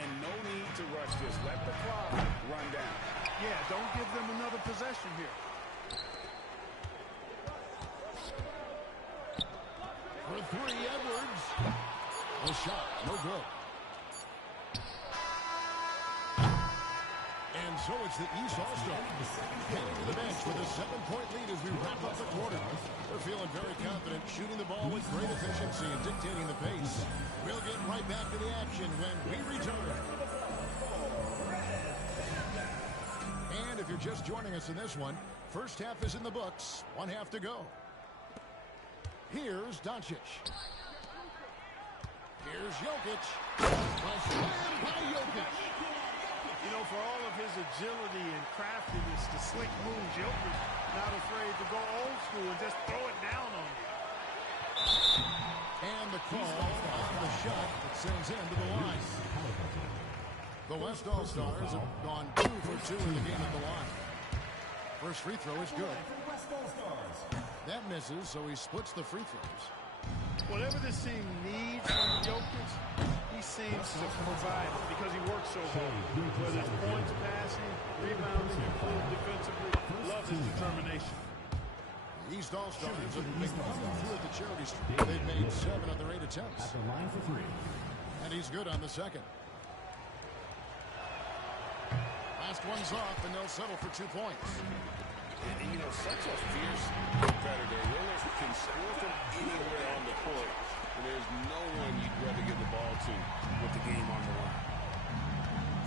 And no need to rush this. Let the clock run down. Yeah, don't give them another possession here. For 3, Edwards. The shot, no good. And so it's the East All-Stars heading to the bench with a 7-point lead as we wrap up the quarter. They're feeling very confident, shooting the ball with great efficiency and dictating the pace. We'll get right back to the action when we return. And if you're just joining us in this one, first half is in the books, 1 half to go. Here's Doncic. Here's Jokic. A slam by Jokic. You know, for all of his agility and craftiness, the slick moves, Jokic not afraid to go old school and just throw it down on you. And the call on the shot that sends him to the line. The West All-Stars have gone 2 for 2 in the game at the line. First free throw is good. That misses, so he splits the free throws. Whatever this team needs from Jokic, he seems to provide it because he works so hard. Whether it's points, passing, rebounding, improved defensively, love his determination. The East All-Stars have been coming through at the charity streak. They've made 7 of their 8 attempts. At the line for 3. And he's good on the second. Last one's off, and they'll settle for 2 points. And, you know, such a fierce competitor. Lillard can score from anywhere on the court, and there's no one you'd rather give the ball to with the game on the line.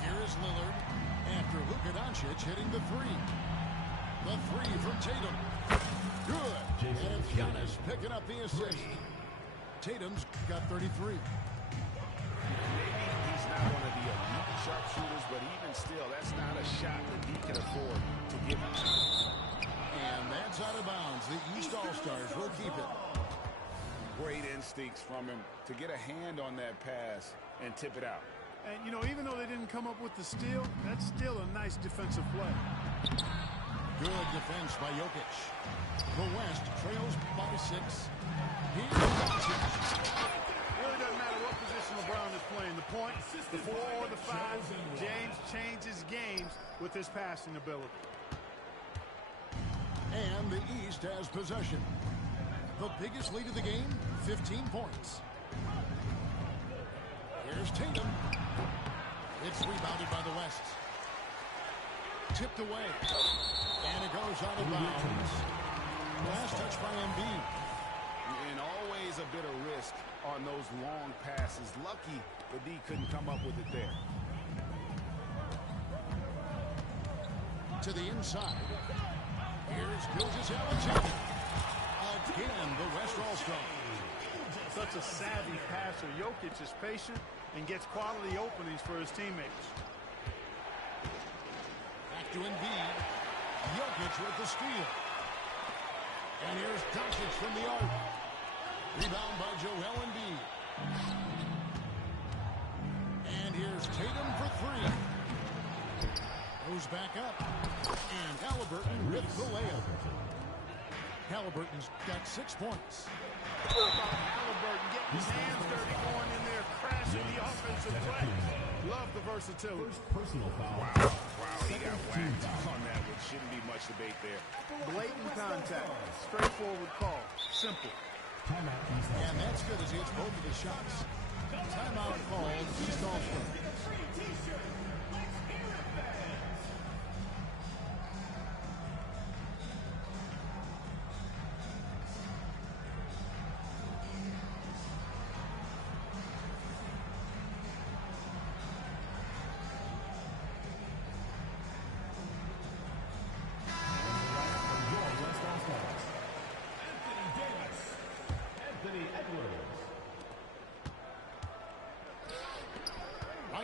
Here is Lillard after Luka Doncic hitting the 3. The 3 from Tatum. Good. And Giannis picking up the assist. Tatum's got 33. Maybe he's not one of the elite sharpshooters, but even still, that's not a shot that he can afford to give him. And that's out of bounds. The East All-Stars will keep it. Great instincts from him to get a hand on that pass and tip it out. And, you know, even though they didn't come up with the steal, that's still a nice defensive play. Good defense by Jokic. The West trails by 6. Here's Doncic. Really doesn't matter what position LeBron is playing. The point, the 4 or the 5, James changes games with his passing ability. And the East has possession. The biggest lead of the game, 15 points. Here's Tatum. It's rebounded by the West. Tipped away. And it goes out of bounds. Last touch by Embiid. And always a bit of risk on those long passes. Lucky the D couldn't come up with it there. To the inside. Here's Gilgeous-Alexander. Again, the West All-Star. Such a savvy passer. Jokic is patient and gets quality openings for his teammates. Back to Embiid. Jokic with the steal. And here's Doncic from the arc. Rebound by Joel Embiid. And here's Tatum for 3. Goes back up. And Halliburton with the layup. Halliburton's got 6 points. Halliburton getting his hands dirty, going in there, crashing the offensive play. Love the versatility. Personal foul. Wow, he got whacked on that, which shouldn't be much debate there. Blatant contact. Straightforward call. Simple. And that's good as he hits both of his shots. Timeout called. East All-Star.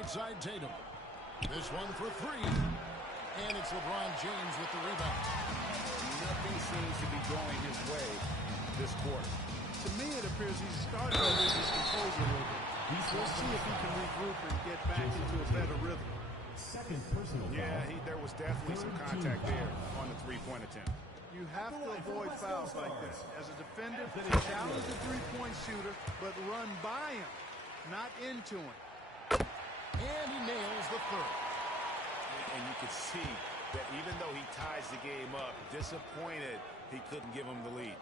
Side Tatum. This one for 3. And it's LeBron James with the rebound. Nothing seems to be going his way this quarter. To me, it appears he's starting to lose his composure a little bit. We'll see if he can regroup and get back into a better rhythm. Second personal foul. Yeah, there was definitely some contact there on the 3-point attempt. You have to avoid fouls like this. As a defender, challenge the 3-point shooter, but run by him, not into him. And he nails the 3rd. And you can see that even though he ties the game up, disappointed he couldn't give him the lead.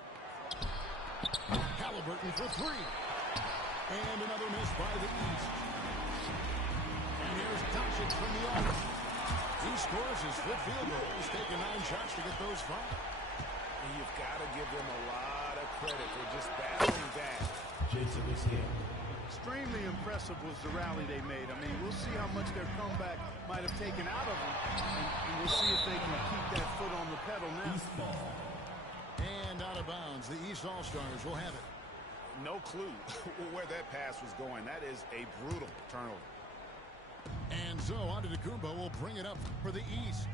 Halliburton for 3. And another miss by the East. And here's Doncic from the arc. He scores his 5th field goal. He's taken 9 shots to get those 5. And you've got to give them a lot of credit for just battling back. Jason is here. Extremely impressive was the rally they made. I mean, we'll see how much their comeback might have taken out of them. And we'll see if they can keep that foot on the pedal now. East ball. And out of bounds. The East All-Stars will have it. No clue where that pass was going. That is a brutal turnover. And so Antetokounmpo will bring it up for the East.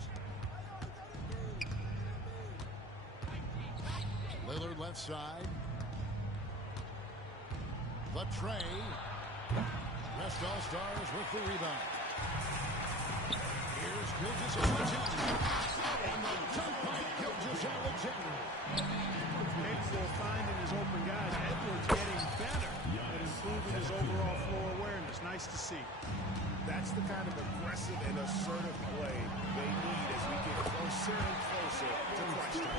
Lillard left side. The tray. West All-Stars with the rebound. Here's Gilgeous-Alexander. And the dunk by Gilgeous-Alexander. Capable of finding his open guys. Edwards getting better at improving his overall floor awareness. Nice to see. That's the kind of aggressive and assertive play they need as we get closer and closer to crunch time.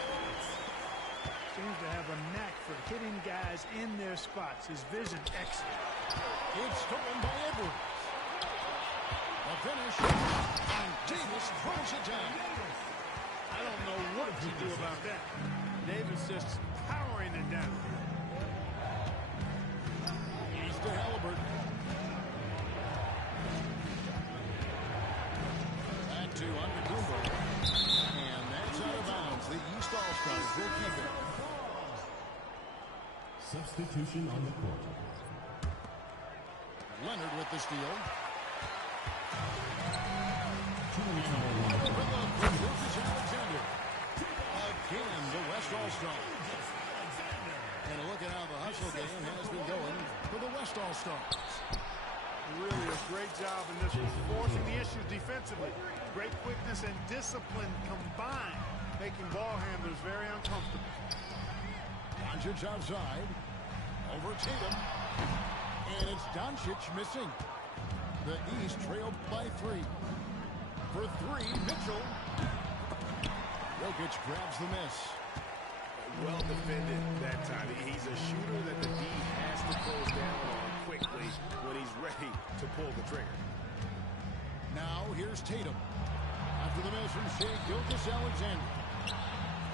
Seems to have a knack for hitting guys in their spots. His vision excellent. It's stolen by Edwards. The finish. And Davis throws it down. I don't know what to do about that. Davis just powering it down. He's to Halliburton. Back to Antetokounmpo. And that's out of bounds. The East All-Stars will keep it. Substitution on the court. Leonard with the steal. Gilgeous-Alexander. Again, the West All-Stars. And a look at how the hustle game has been going for the West All-Stars. Really a great job in this one, forcing the issues defensively. Great quickness and discipline combined, making ball handlers very uncomfortable. Doncic outside. Over Tatum. And it's Doncic missing. The East trailed by 3. For 3, Mitchell. Jokic grabs the miss. Well defended that time. He's a shooter that the D has to close down on quickly when he's ready to pull the trigger. Now here's Tatum. After the miss from Shea Gilgeous-Alexander.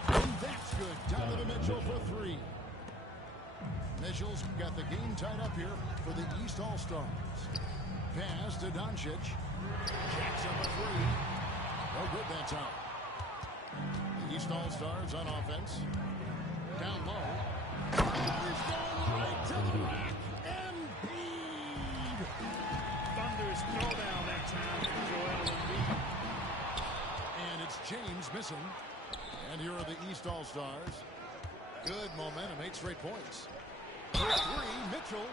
And that's good. Down to the Mitchell for 3. Mitchell's got the game tied up here for the East All-Stars. Pass to Doncic. Jacks up a 3. No good that time. The East All-Stars on offense. Down low. He's going right to the rack. Embiid. Thunder's throwdown that time for Joel Embiid. And it's James missing. And here are the East All-Stars. Good momentum, 8 straight points. For 3, Mitchell.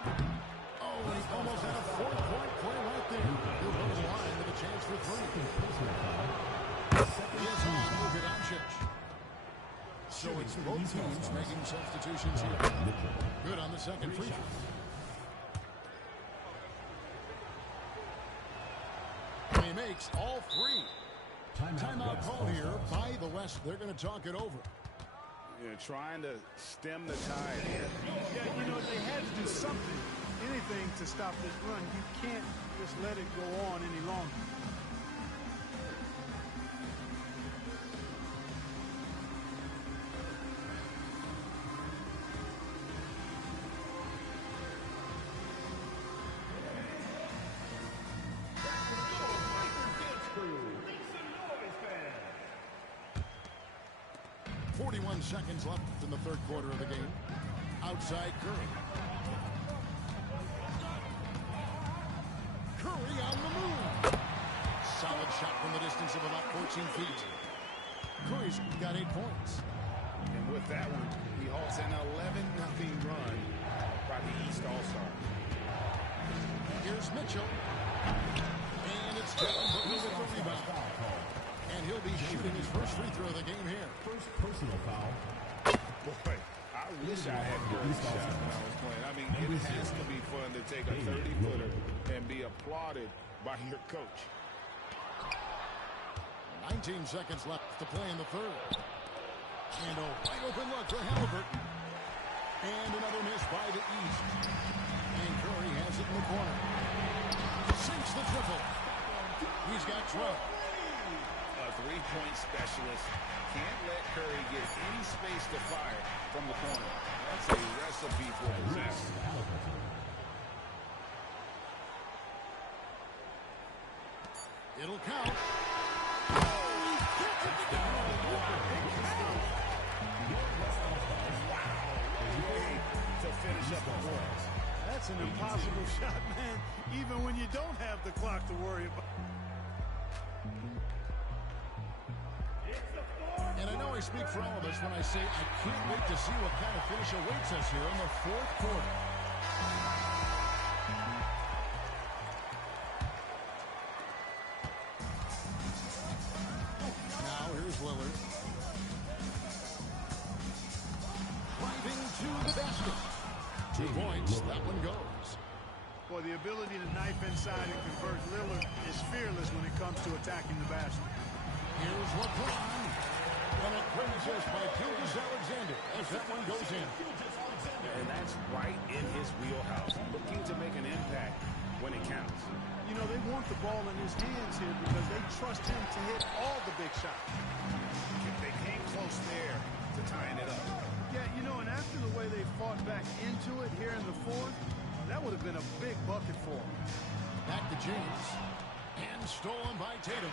Oh, and he almost had a 4-point play right there. He'll go to the line with a chance for 3. Yes, Luka Doncic. So it's both teams making substitutions here. Good on the second free throw. And he makes all 3. Timeout called here by the West. They're going to talk it over. Trying to stem the tide here. Yeah, you know, they had to do something, anything to stop this run. You can't just let it go on any longer. Seconds left in the third quarter of the game. Outside Curry. Curry on the move. Solid shot from the distance of about 14 feet. Curry's got 8 points. And with that one, he halts an 11-0 run by the East All-Stars. Here's Mitchell. And it's Tatum with the rebound. And he'll be shooting his first free throw of the game here. First personal foul. Boy, I wish I had Curry's shot when I was playing. I mean, it has to be fun to take a 30-footer and be applauded by your coach. 19 seconds left to play in the third. And a wide open look for Halliburton. And another miss by the East. And Curry has it in the corner. Sinks the triple. He's got 12. A three-point specialist can't let Curry get any space to fire from the corner. That's a recipe for disaster. It'll count. To finish up the points. That's an impossible shot, man, even when you don't have the clock to worry about. And I know I speak for all of us when I say I can't wait to see what kind of finish awaits us here in the fourth quarter. Now here's Lillard. Driving to the basket. 2 points, that one goes. Boy, the ability to knife inside and convert Lillard is fearless when it comes to attacking the basket. Here's LeBron. And it brings us by Gilgeous-Alexander as that one goes in. And that's right in his wheelhouse, looking to make an impact when it counts. You know, they want the ball in his hands here because they trust him to hit all the big shots. They came close there to tying it up. Yeah, you know, and after the way they fought back into it here in the fourth, that would have been a big bucket for him. Back to James. And stolen by Tatum.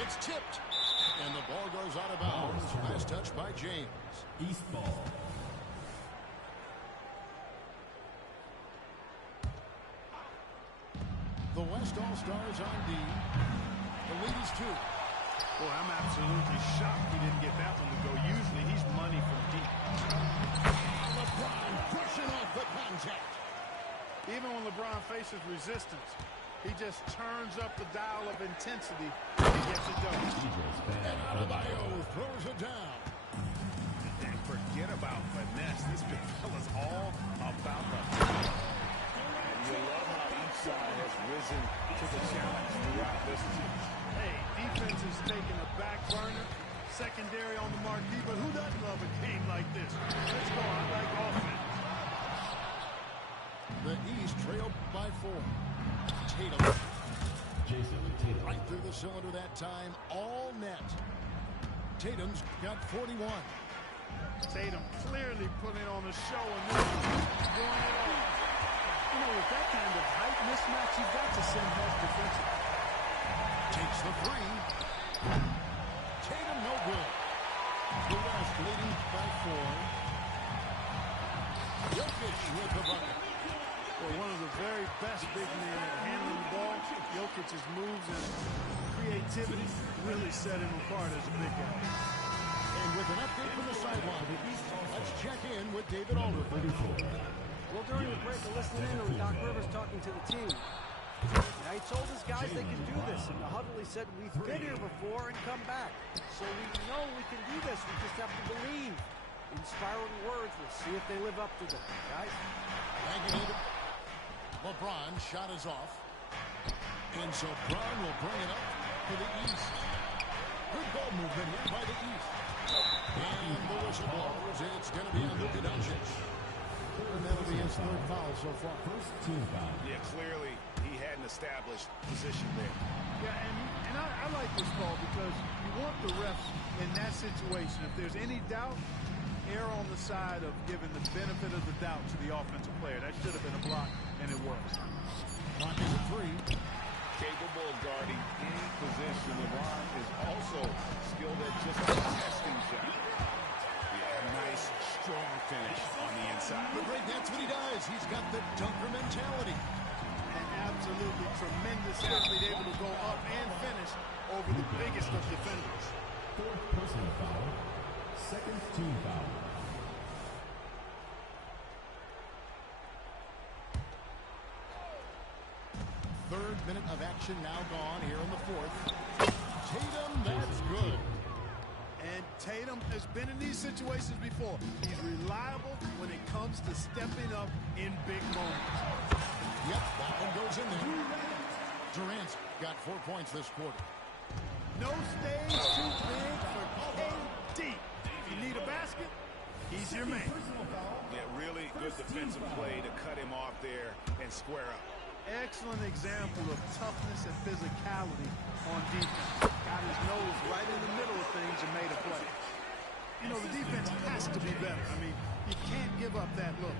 It's tipped. And the ball goes out of bounds. Last touch by James. East ball. The West All-Stars on D. The lead is 2. Boy, I'm absolutely shocked he didn't get that one to go. Usually he's money from deep. LeBron pushing off the contact. Even when LeBron faces resistance, He just turns up the dial of intensity and gets it done. And Adebayo throws it down. And forget about finesse. This is all about the. You love how each side has risen to the challenge throughout this. Hey, defense is taking a back burner, secondary on the marquee, but who doesn't love a game like this? Let's go. I like offense. The East trailed by 4. Tatum. Jason Tatum. Right through the cylinder that time. All net. Tatum's got 41. Tatum clearly putting on a show and this is doing it all. You know, with that kind of height mismatch, you've got to send help defensively. Takes the 3. Tatum no good. The West leading by 4. Jokic with the bucket. Well, one of the very best big men at handling the ball. Jokic's moves and creativity really set him apart as a big guy. And with an update from the sideline, let's check in with David Aldridge. Well, during the break, I listened in on Doc Rivers talking to the team. Now, he told his guys they can do this. In the huddle, he said, we've been here before and come back. So we know we can do this. We just have to believe. Inspiring words. We'll see if they live up to them, guys. Thank you, David. LeBron shot is off. And so Brown will bring it up to the East. Good ball movement here by the East. And the whistle blows. It's going to be on Luka Doncic. And that'll be his 3rd foul so far. First team foul. Yeah, clearly he hadn't established position there. Yeah, and I like this call because you want the refs in that situation. If there's any doubt, err on the side of giving the benefit of the doubt to the offensive player. That should have been a block, and it was. Clock is at 3. Capable of guarding any position. LeBron is also skilled at just contesting shot. Yeah, nice, strong finish on the inside. But Greg, that's what he does. He's got the dunker mentality. An absolutely tremendous athlete, able to go up and finish over the biggest of defenders. 4th personal foul. 2nd team foul. Third minute of action now gone here in the 4th. Tatum, that's good. And Tatum has been in these situations before. He's reliable when it comes to stepping up in big moments. Yep, that one goes in there. Durant's got 4 points this quarter. No stage too big for KD. If you need a basket, he's your man. Yeah, really good defensive play to cut him off there and square up. Excellent example of toughness and physicality on defense. Got his nose right in the middle of things and made a play. You know, the defense has to be better. I mean, you can't give up that look.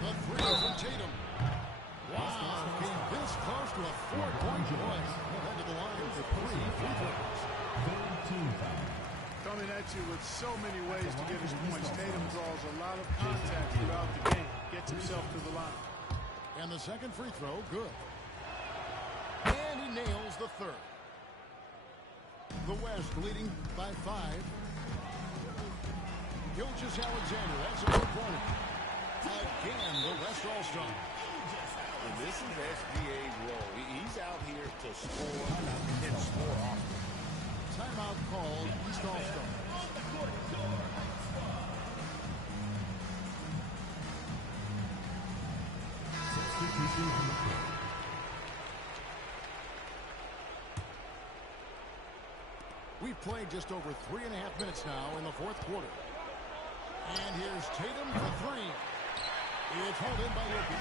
The 3 from Tatum. Wow, came this close to a 4-point play. Head to the line for 3 free throws. 3rd team foul. Coming at you with so many ways to get his points. Tatum draws a lot of contact throughout the game. Gets himself to the line. And the second free throw, good. And he nails the 3rd. The West leading by 5. Gilgeous Alexander, that's a 4-pointer. Again, the West All-Star. And this is SGA's role. He's out here to score and score often. Timeout called, East All-Star. We've played just over 3.5 minutes now in the 4th quarter. And here's Tatum for 3. It's held in by Jokic.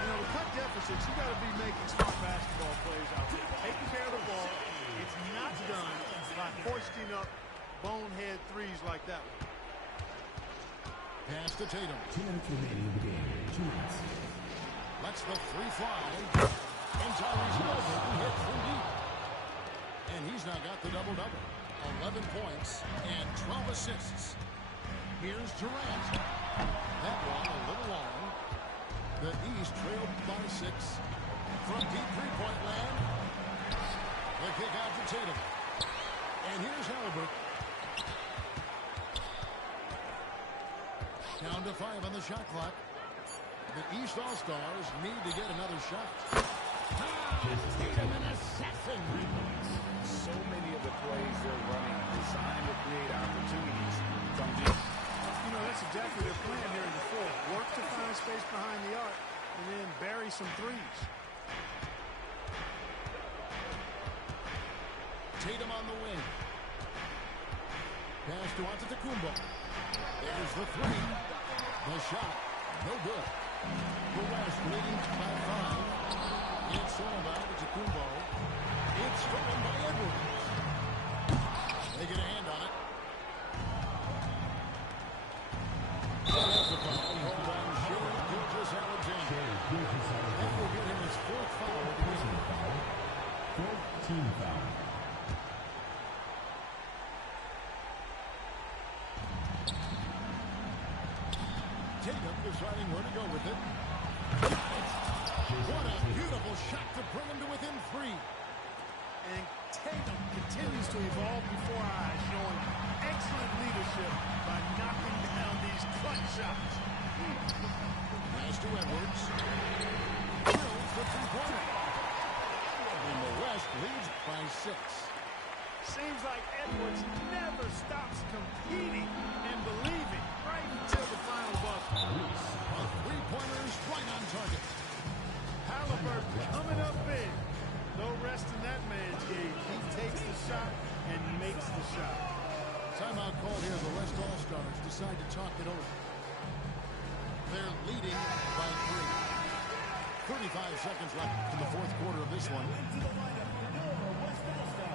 You know, to cut deficits, you got to be making smart basketball plays out there. Taking care of the ball. It's not done by hoisting up bonehead threes like that one. Pass to Tatum. 2 minutes remaining in the game. 2 minutes. Lets the 3 fly. And Tyrese Halliburton hits from deep. And he's now got the double-double. 11 points and 12 assists. Here's Durant. That one a little long. The East trailed by 6. From deep three-point land. The kick out to Tatum. And here's Halliburton. Down to 5 on the shot clock. The East All-Stars need to get another shot. Tatum an assassin. So many of the plays they're running are designed to create opportunities from deep. You know, that's exactly their plan here in the fourth. Work to find space behind the arc and then bury some threes. Tatum on the wing. Pass to Antetokounmpo. There's the three. The shot. No good. The West leading by 5. It's all about Antetokounmpo. It's stolen by Edwards. They get a hand on it. That's a foul called on Shai Gilgeous-Alexander. That will get him his 4th foul of the game. 4th team foul. Tatum deciding where to go with it. What a beautiful shot to bring him to within 3. And Tatum continues to evolve before our eyes, showing excellent leadership by knocking down these clutch shots. Pass to Edwards. Drills the three-pointer. And the West leads by 6. Seems like Edwards never stops competing and believing right until the final buzzer. A three-pointer's right on target. Halliburton coming up big. No rest in that man's game. He takes the shot and makes the shot. Timeout called here. The West All-Stars decide to talk it over. They're leading by 3. 35 seconds left in the 4th quarter of this one.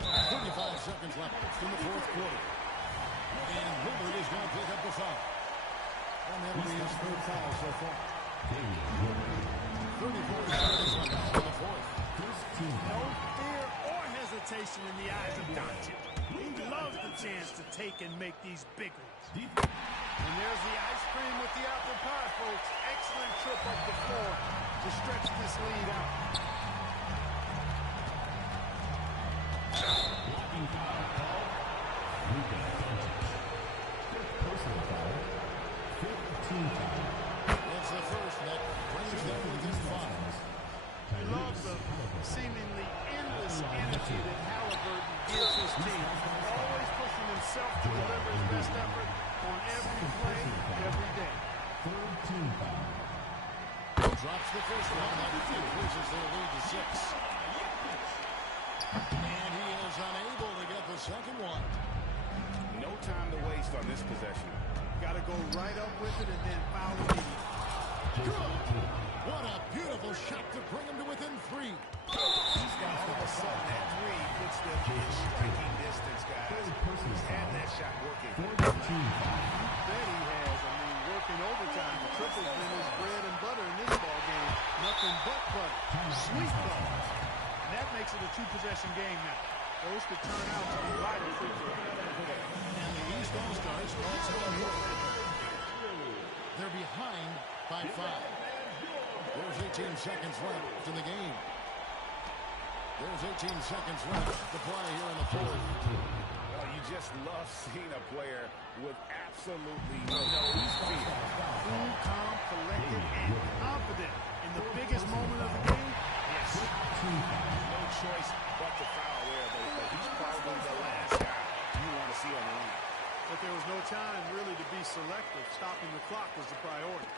35 seconds left in the 4th quarter. And Lillard is going to pick up the foul. And that'll be his 3rd foul so far. 34 seconds left in the 4th. No fear or hesitation in the eyes of Doncic. He loves the chance to take and make these big ones. And there's the ice cream with the apple pie, folks. Excellent trip up the floor to stretch this lead out. Blocking foul called. Luka Doncic. 5th personal foul. 5th team foul. That's the first that brings them within 5. I love the seemingly endless energy that Halliburton gives his team. Always pushing himself to deliver his best effort on every play, every day. 3rd team foul. Drops the first one. That increases their lead to 6. And he is unable to get the second one. No time to waste on this possession. Got to go right up with it and then foul immediately. Good. What a beautiful shot to bring him to within 3. All of a sudden, that 3 puts them in striking distance, guys. He's had that shot working. 4th team foul. Bet he has. I mean, working overtime. The triple's been his bread and butter in this ball game. Nothing but butter. Sweet butter. And that makes it a 2-possession game now. Those could turn out to be vital free throws. And the East All-Stars call time here. They're behind by 5. There's 18 seconds left in the game. There's 18 seconds left to play here in the 4th. Well, you just love seeing a player with absolutely no fear. Cool, calm, collected, and confident in the biggest moment of the game. Yes. No choice but to foul there, but he's probably the last guy you want to see on the line. But there was no time really to be selective. Stopping the clock was the priority.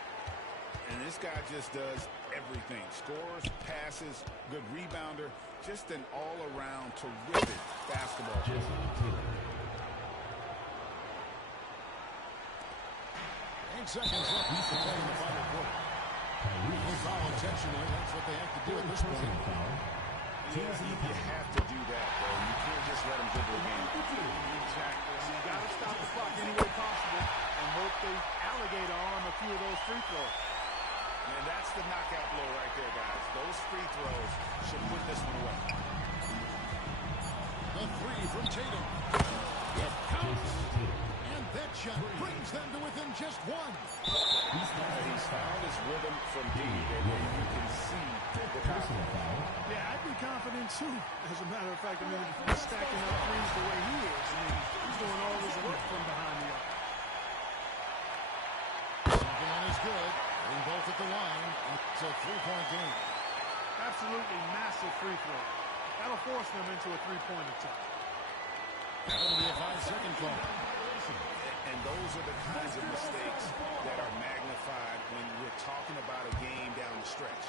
And this guy just does everything. Scores, passes, good rebounder, just an all-around terrific basketball player. 8 seconds left to play in the final quarter. No foul intentionally. That's what they have to do at this point. Yeah, you have to do that, though. You can't just let him dribble again. Exactly. You got to stop the clock any way possible and hope the alligator arm a few of those free throws. And that's the knockout blow right there, guys. Those free throws should put this one away. The 3 from Tatum. It counts. And that shot brings them to within just 1. He's found his rhythm from deep, and you can see the confidence. Yeah, I'd be confident too. As a matter of fact, I mean, if he's stacking up threes the way he is, I mean, he's doing all his work from behind the arc. Second one is good. Hitting both at the line. It's a three-point game. Absolutely massive free throw. That'll force them into a three-point attempt. That'll be a 5-second call. And those are the kinds of mistakes that are magnified when we're talking about a game down the stretch.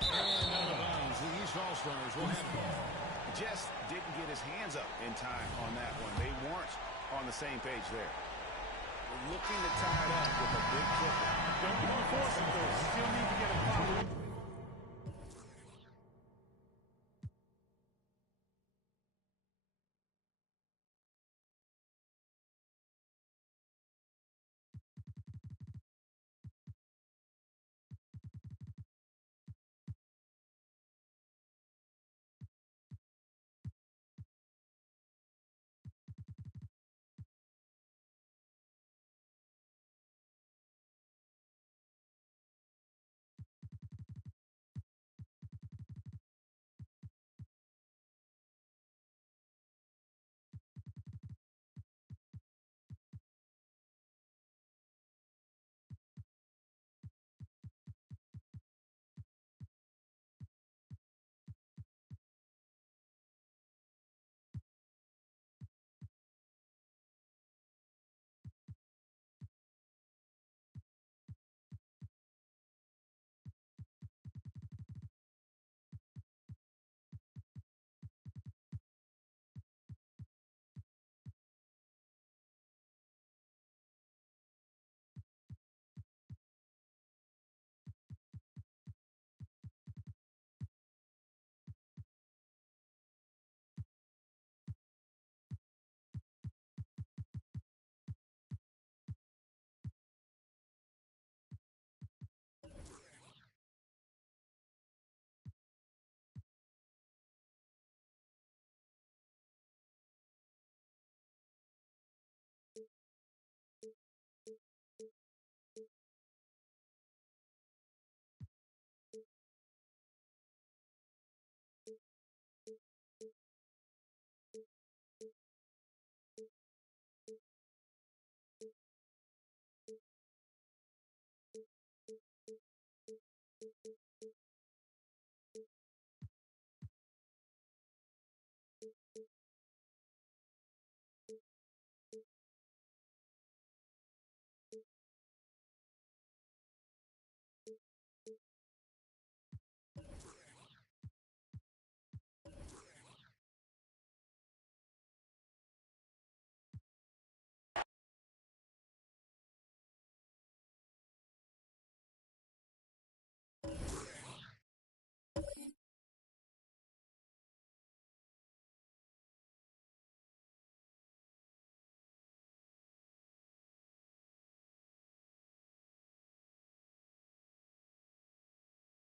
And out of bounds, the East All-Stars will have it. Just didn't get his hands up in time on that one. They weren't on the same page there. Looking to tie it up with a big kick. Don't want to force it, though. Still need to get a foul.